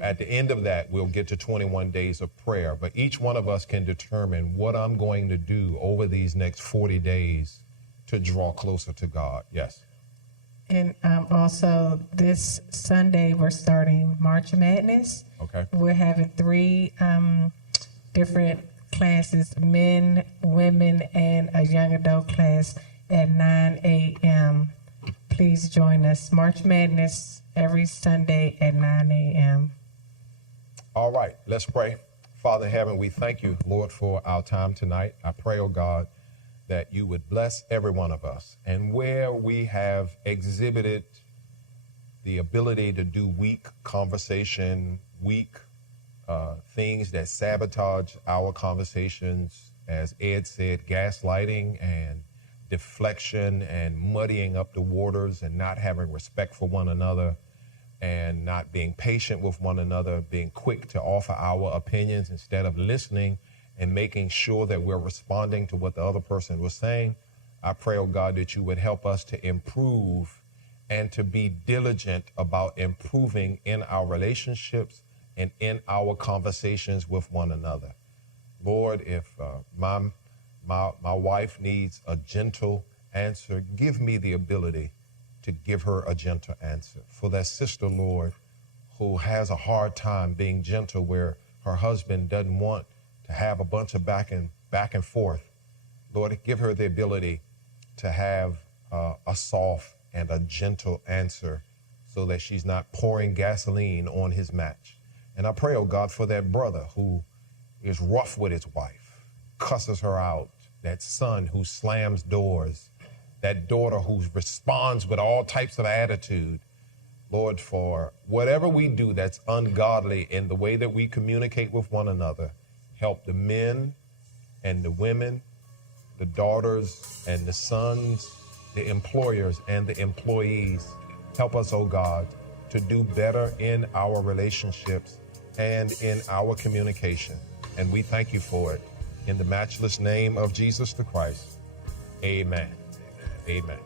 at the end of that, we'll get to 21 days of prayer. But each one of us can determine what I'm going to do over these next 40 days to draw closer to God. Yes. And also this Sunday, we're starting March Madness. Okay. We're having 3 different classes, men, women, and a young adult class at 9 a.m. Please join us. March Madness every Sunday at 9 a.m. All right, let's pray. Father in heaven, we thank you, Lord, for our time tonight. I pray, oh God, that you would bless every one of us. And where we have exhibited the ability to do weak conversation, weak things that sabotage our conversations, as Ed said, gaslighting and deflection and muddying up the waters and not having respect for one another and not being patient with one another, being quick to offer our opinions instead of listening and making sure that we're responding to what the other person was saying. I pray, oh God, that you would help us to improve and to be diligent about improving in our relationships and in our conversations with one another. Lord, if my wife needs a gentle answer, give me the ability to give her a gentle answer. For that sister, Lord, who has a hard time being gentle, where her husband doesn't want to have a bunch of back and forth, Lord, give her the ability to have a soft and a gentle answer so that she's not pouring gasoline on his match. And I pray, oh God, for that brother who is rough with his wife, cusses her out, that son who slams doors, that daughter who responds with all types of attitude. Lord, for whatever we do that's ungodly in the way that we communicate with one another, help the men and the women, the daughters and the sons, the employers and the employees. Help us, oh God, to do better in our relationships and in our communication. And we thank you for it. In the matchless name of Jesus the Christ, amen. Amen.